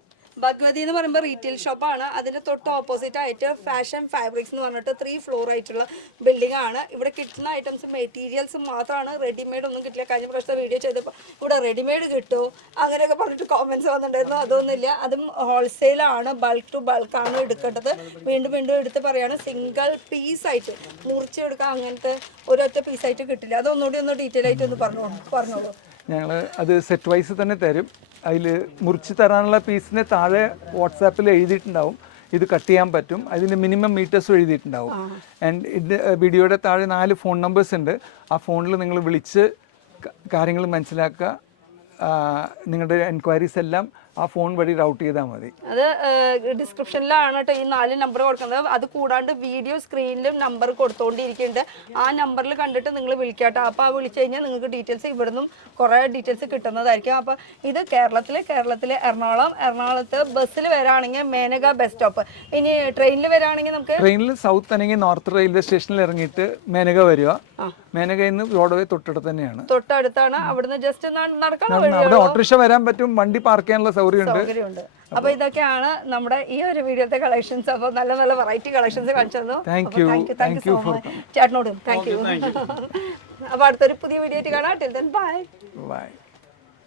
ഭഗവതി എന്ന് പറയുമ്പോൾ റീറ്റെയിൽ ഷോപ്പാണ്. അതിന്റെ തൊട്ട് ഓപ്പോസിറ്റ് ആയിട്ട് ഫാഷൻ ഫാബ്രിക്സ് എന്ന് പറഞ്ഞിട്ട് 3 ഫ്ലോർ ആയിട്ടുള്ള ബിൽഡിംഗ് ആണ്. ഇവിടെ കിട്ടുന്ന ഐറ്റംസ് മെറ്റീരിയൽസ് മാത്രമാണ്, റെഡിമെയ്ഡ് ഒന്നും കിട്ടില്ല. കഴിഞ്ഞ പ്രാവശ്യത്തെ വീഡിയോ ചെയ്തപ്പോൾ ഇവിടെ റെഡിമെയ്ഡ് കിട്ടുമോ അങ്ങനെയൊക്കെ പറഞ്ഞിട്ട് കോമൻസ് വന്നിട്ടുണ്ടായിരുന്നു. അതൊന്നുമില്ല, അതും ഹോൾസെയിലാണ്, ബൾക്ക് ടു ബൾക്ക് ആണ് എടുക്കേണ്ടത്. വീണ്ടും വീണ്ടും എടുത്ത് പറയാണ്, സിംഗിൾ പീസായിട്ട് മുറിച്ചെടുക്കാം, അങ്ങനത്തെ ഒരൊറ്റ പീസായിട്ട് കിട്ടില്ല. അതൊന്നുകൂടി ഒന്ന് ഡീറ്റെയിൽ ആയിട്ട് ഒന്ന് പറഞ്ഞോളൂ. ഞങ്ങൾ അത് സെറ്റ് വൈസ് തന്നെ തരും. അതിൽ മുറിച്ച് തരാനുള്ള പീസിന് താഴെ വാട്സാപ്പിൽ എഴുതിയിട്ടുണ്ടാവും ഇത് കട്ട് ചെയ്യാൻ പറ്റും. അതിൻ്റെ മിനിമം മീറ്റേഴ്സും എഴുതിയിട്ടുണ്ടാവും. ആൻഡ് ഇത് വീഡിയോയുടെ താഴെ 4 ഫോൺ നമ്പേഴ്സ് ഉണ്ട്. ആ ഫോണിൽ നിങ്ങൾ വിളിച്ച് കാര്യങ്ങൾ മനസ്സിലാക്കുക. നിങ്ങളുടെ എൻക്വയറീസ് എല്ലാം ആ ഫോൺ വഴി റൗട്ട് ചെയ്താൽ മതി. അത് ഡിസ്ക്രിപ്ഷനിലാണ് കേട്ടോ ഈ 4 നമ്പർ കൊടുക്കുന്നത്. അത് കൂടാണ്ട് വീഡിയോ സ്ക്രീനിലും നമ്പർ കൊടുത്തുകൊണ്ടിരിക്കുന്നുണ്ട്. ആ നമ്പറിൽ കണ്ടിട്ട് നിങ്ങൾ വിളിക്കാട്ടോ. അപ്പോൾ ആ വിളിച്ചു കഴിഞ്ഞാൽ നിങ്ങൾക്ക് ഡീറ്റെയിൽസ് ഇവിടുന്നും കുറേ ഡീറ്റെയിൽസ് കിട്ടുന്നതായിരിക്കും. അപ്പോൾ ഇത് കേരളത്തിലെ എറണാകുളത്ത് ബസ്സിൽ വരാണെങ്കിൽ മേനക ബസ് സ്റ്റോപ്പ്. ഇനി ട്രെയിനിൽ വരാണെങ്കിൽ നമുക്ക് ട്രെയിനിൽ സൗത്ത് അല്ലെങ്കിൽ നോർത്ത് റെയിൽവേ സ്റ്റേഷനിൽ ഇറങ്ങിയിട്ട് മേനക വരിക. മേനകയിൽ നിന്ന് റോഡ്വേ തൊട്ടടുത്ത് തന്നെയാണ്, തൊട്ടടുത്താണ്. അവിടുന്ന് ജസ്റ്റ് നടക്കാൻ അവിടെ ഓട്ടോറിക്ഷ വരാൻ പറ്റും, വണ്ടി പാർക്ക് ചെയ്യാനുള്ള സൗകര്യമുണ്ട്. അപ്പൊ ഇതൊക്കെയാണ് നമ്മുടെ ഈ ഒരു വീഡിയോത്തെ കളക്ഷൻസ്. അപ്പൊ നല്ല നല്ല വെറൈറ്റി കളക്ഷൻസ് കാണിച്ചു തന്നു. താങ്ക് യു സോ മച്ച് ചേട്ടനോടും താങ്ക് യു. അപ്പൊ അടുത്തൊരു പുതിയ വീഡിയോ ആയിട്ട് കാണാം. Till then by.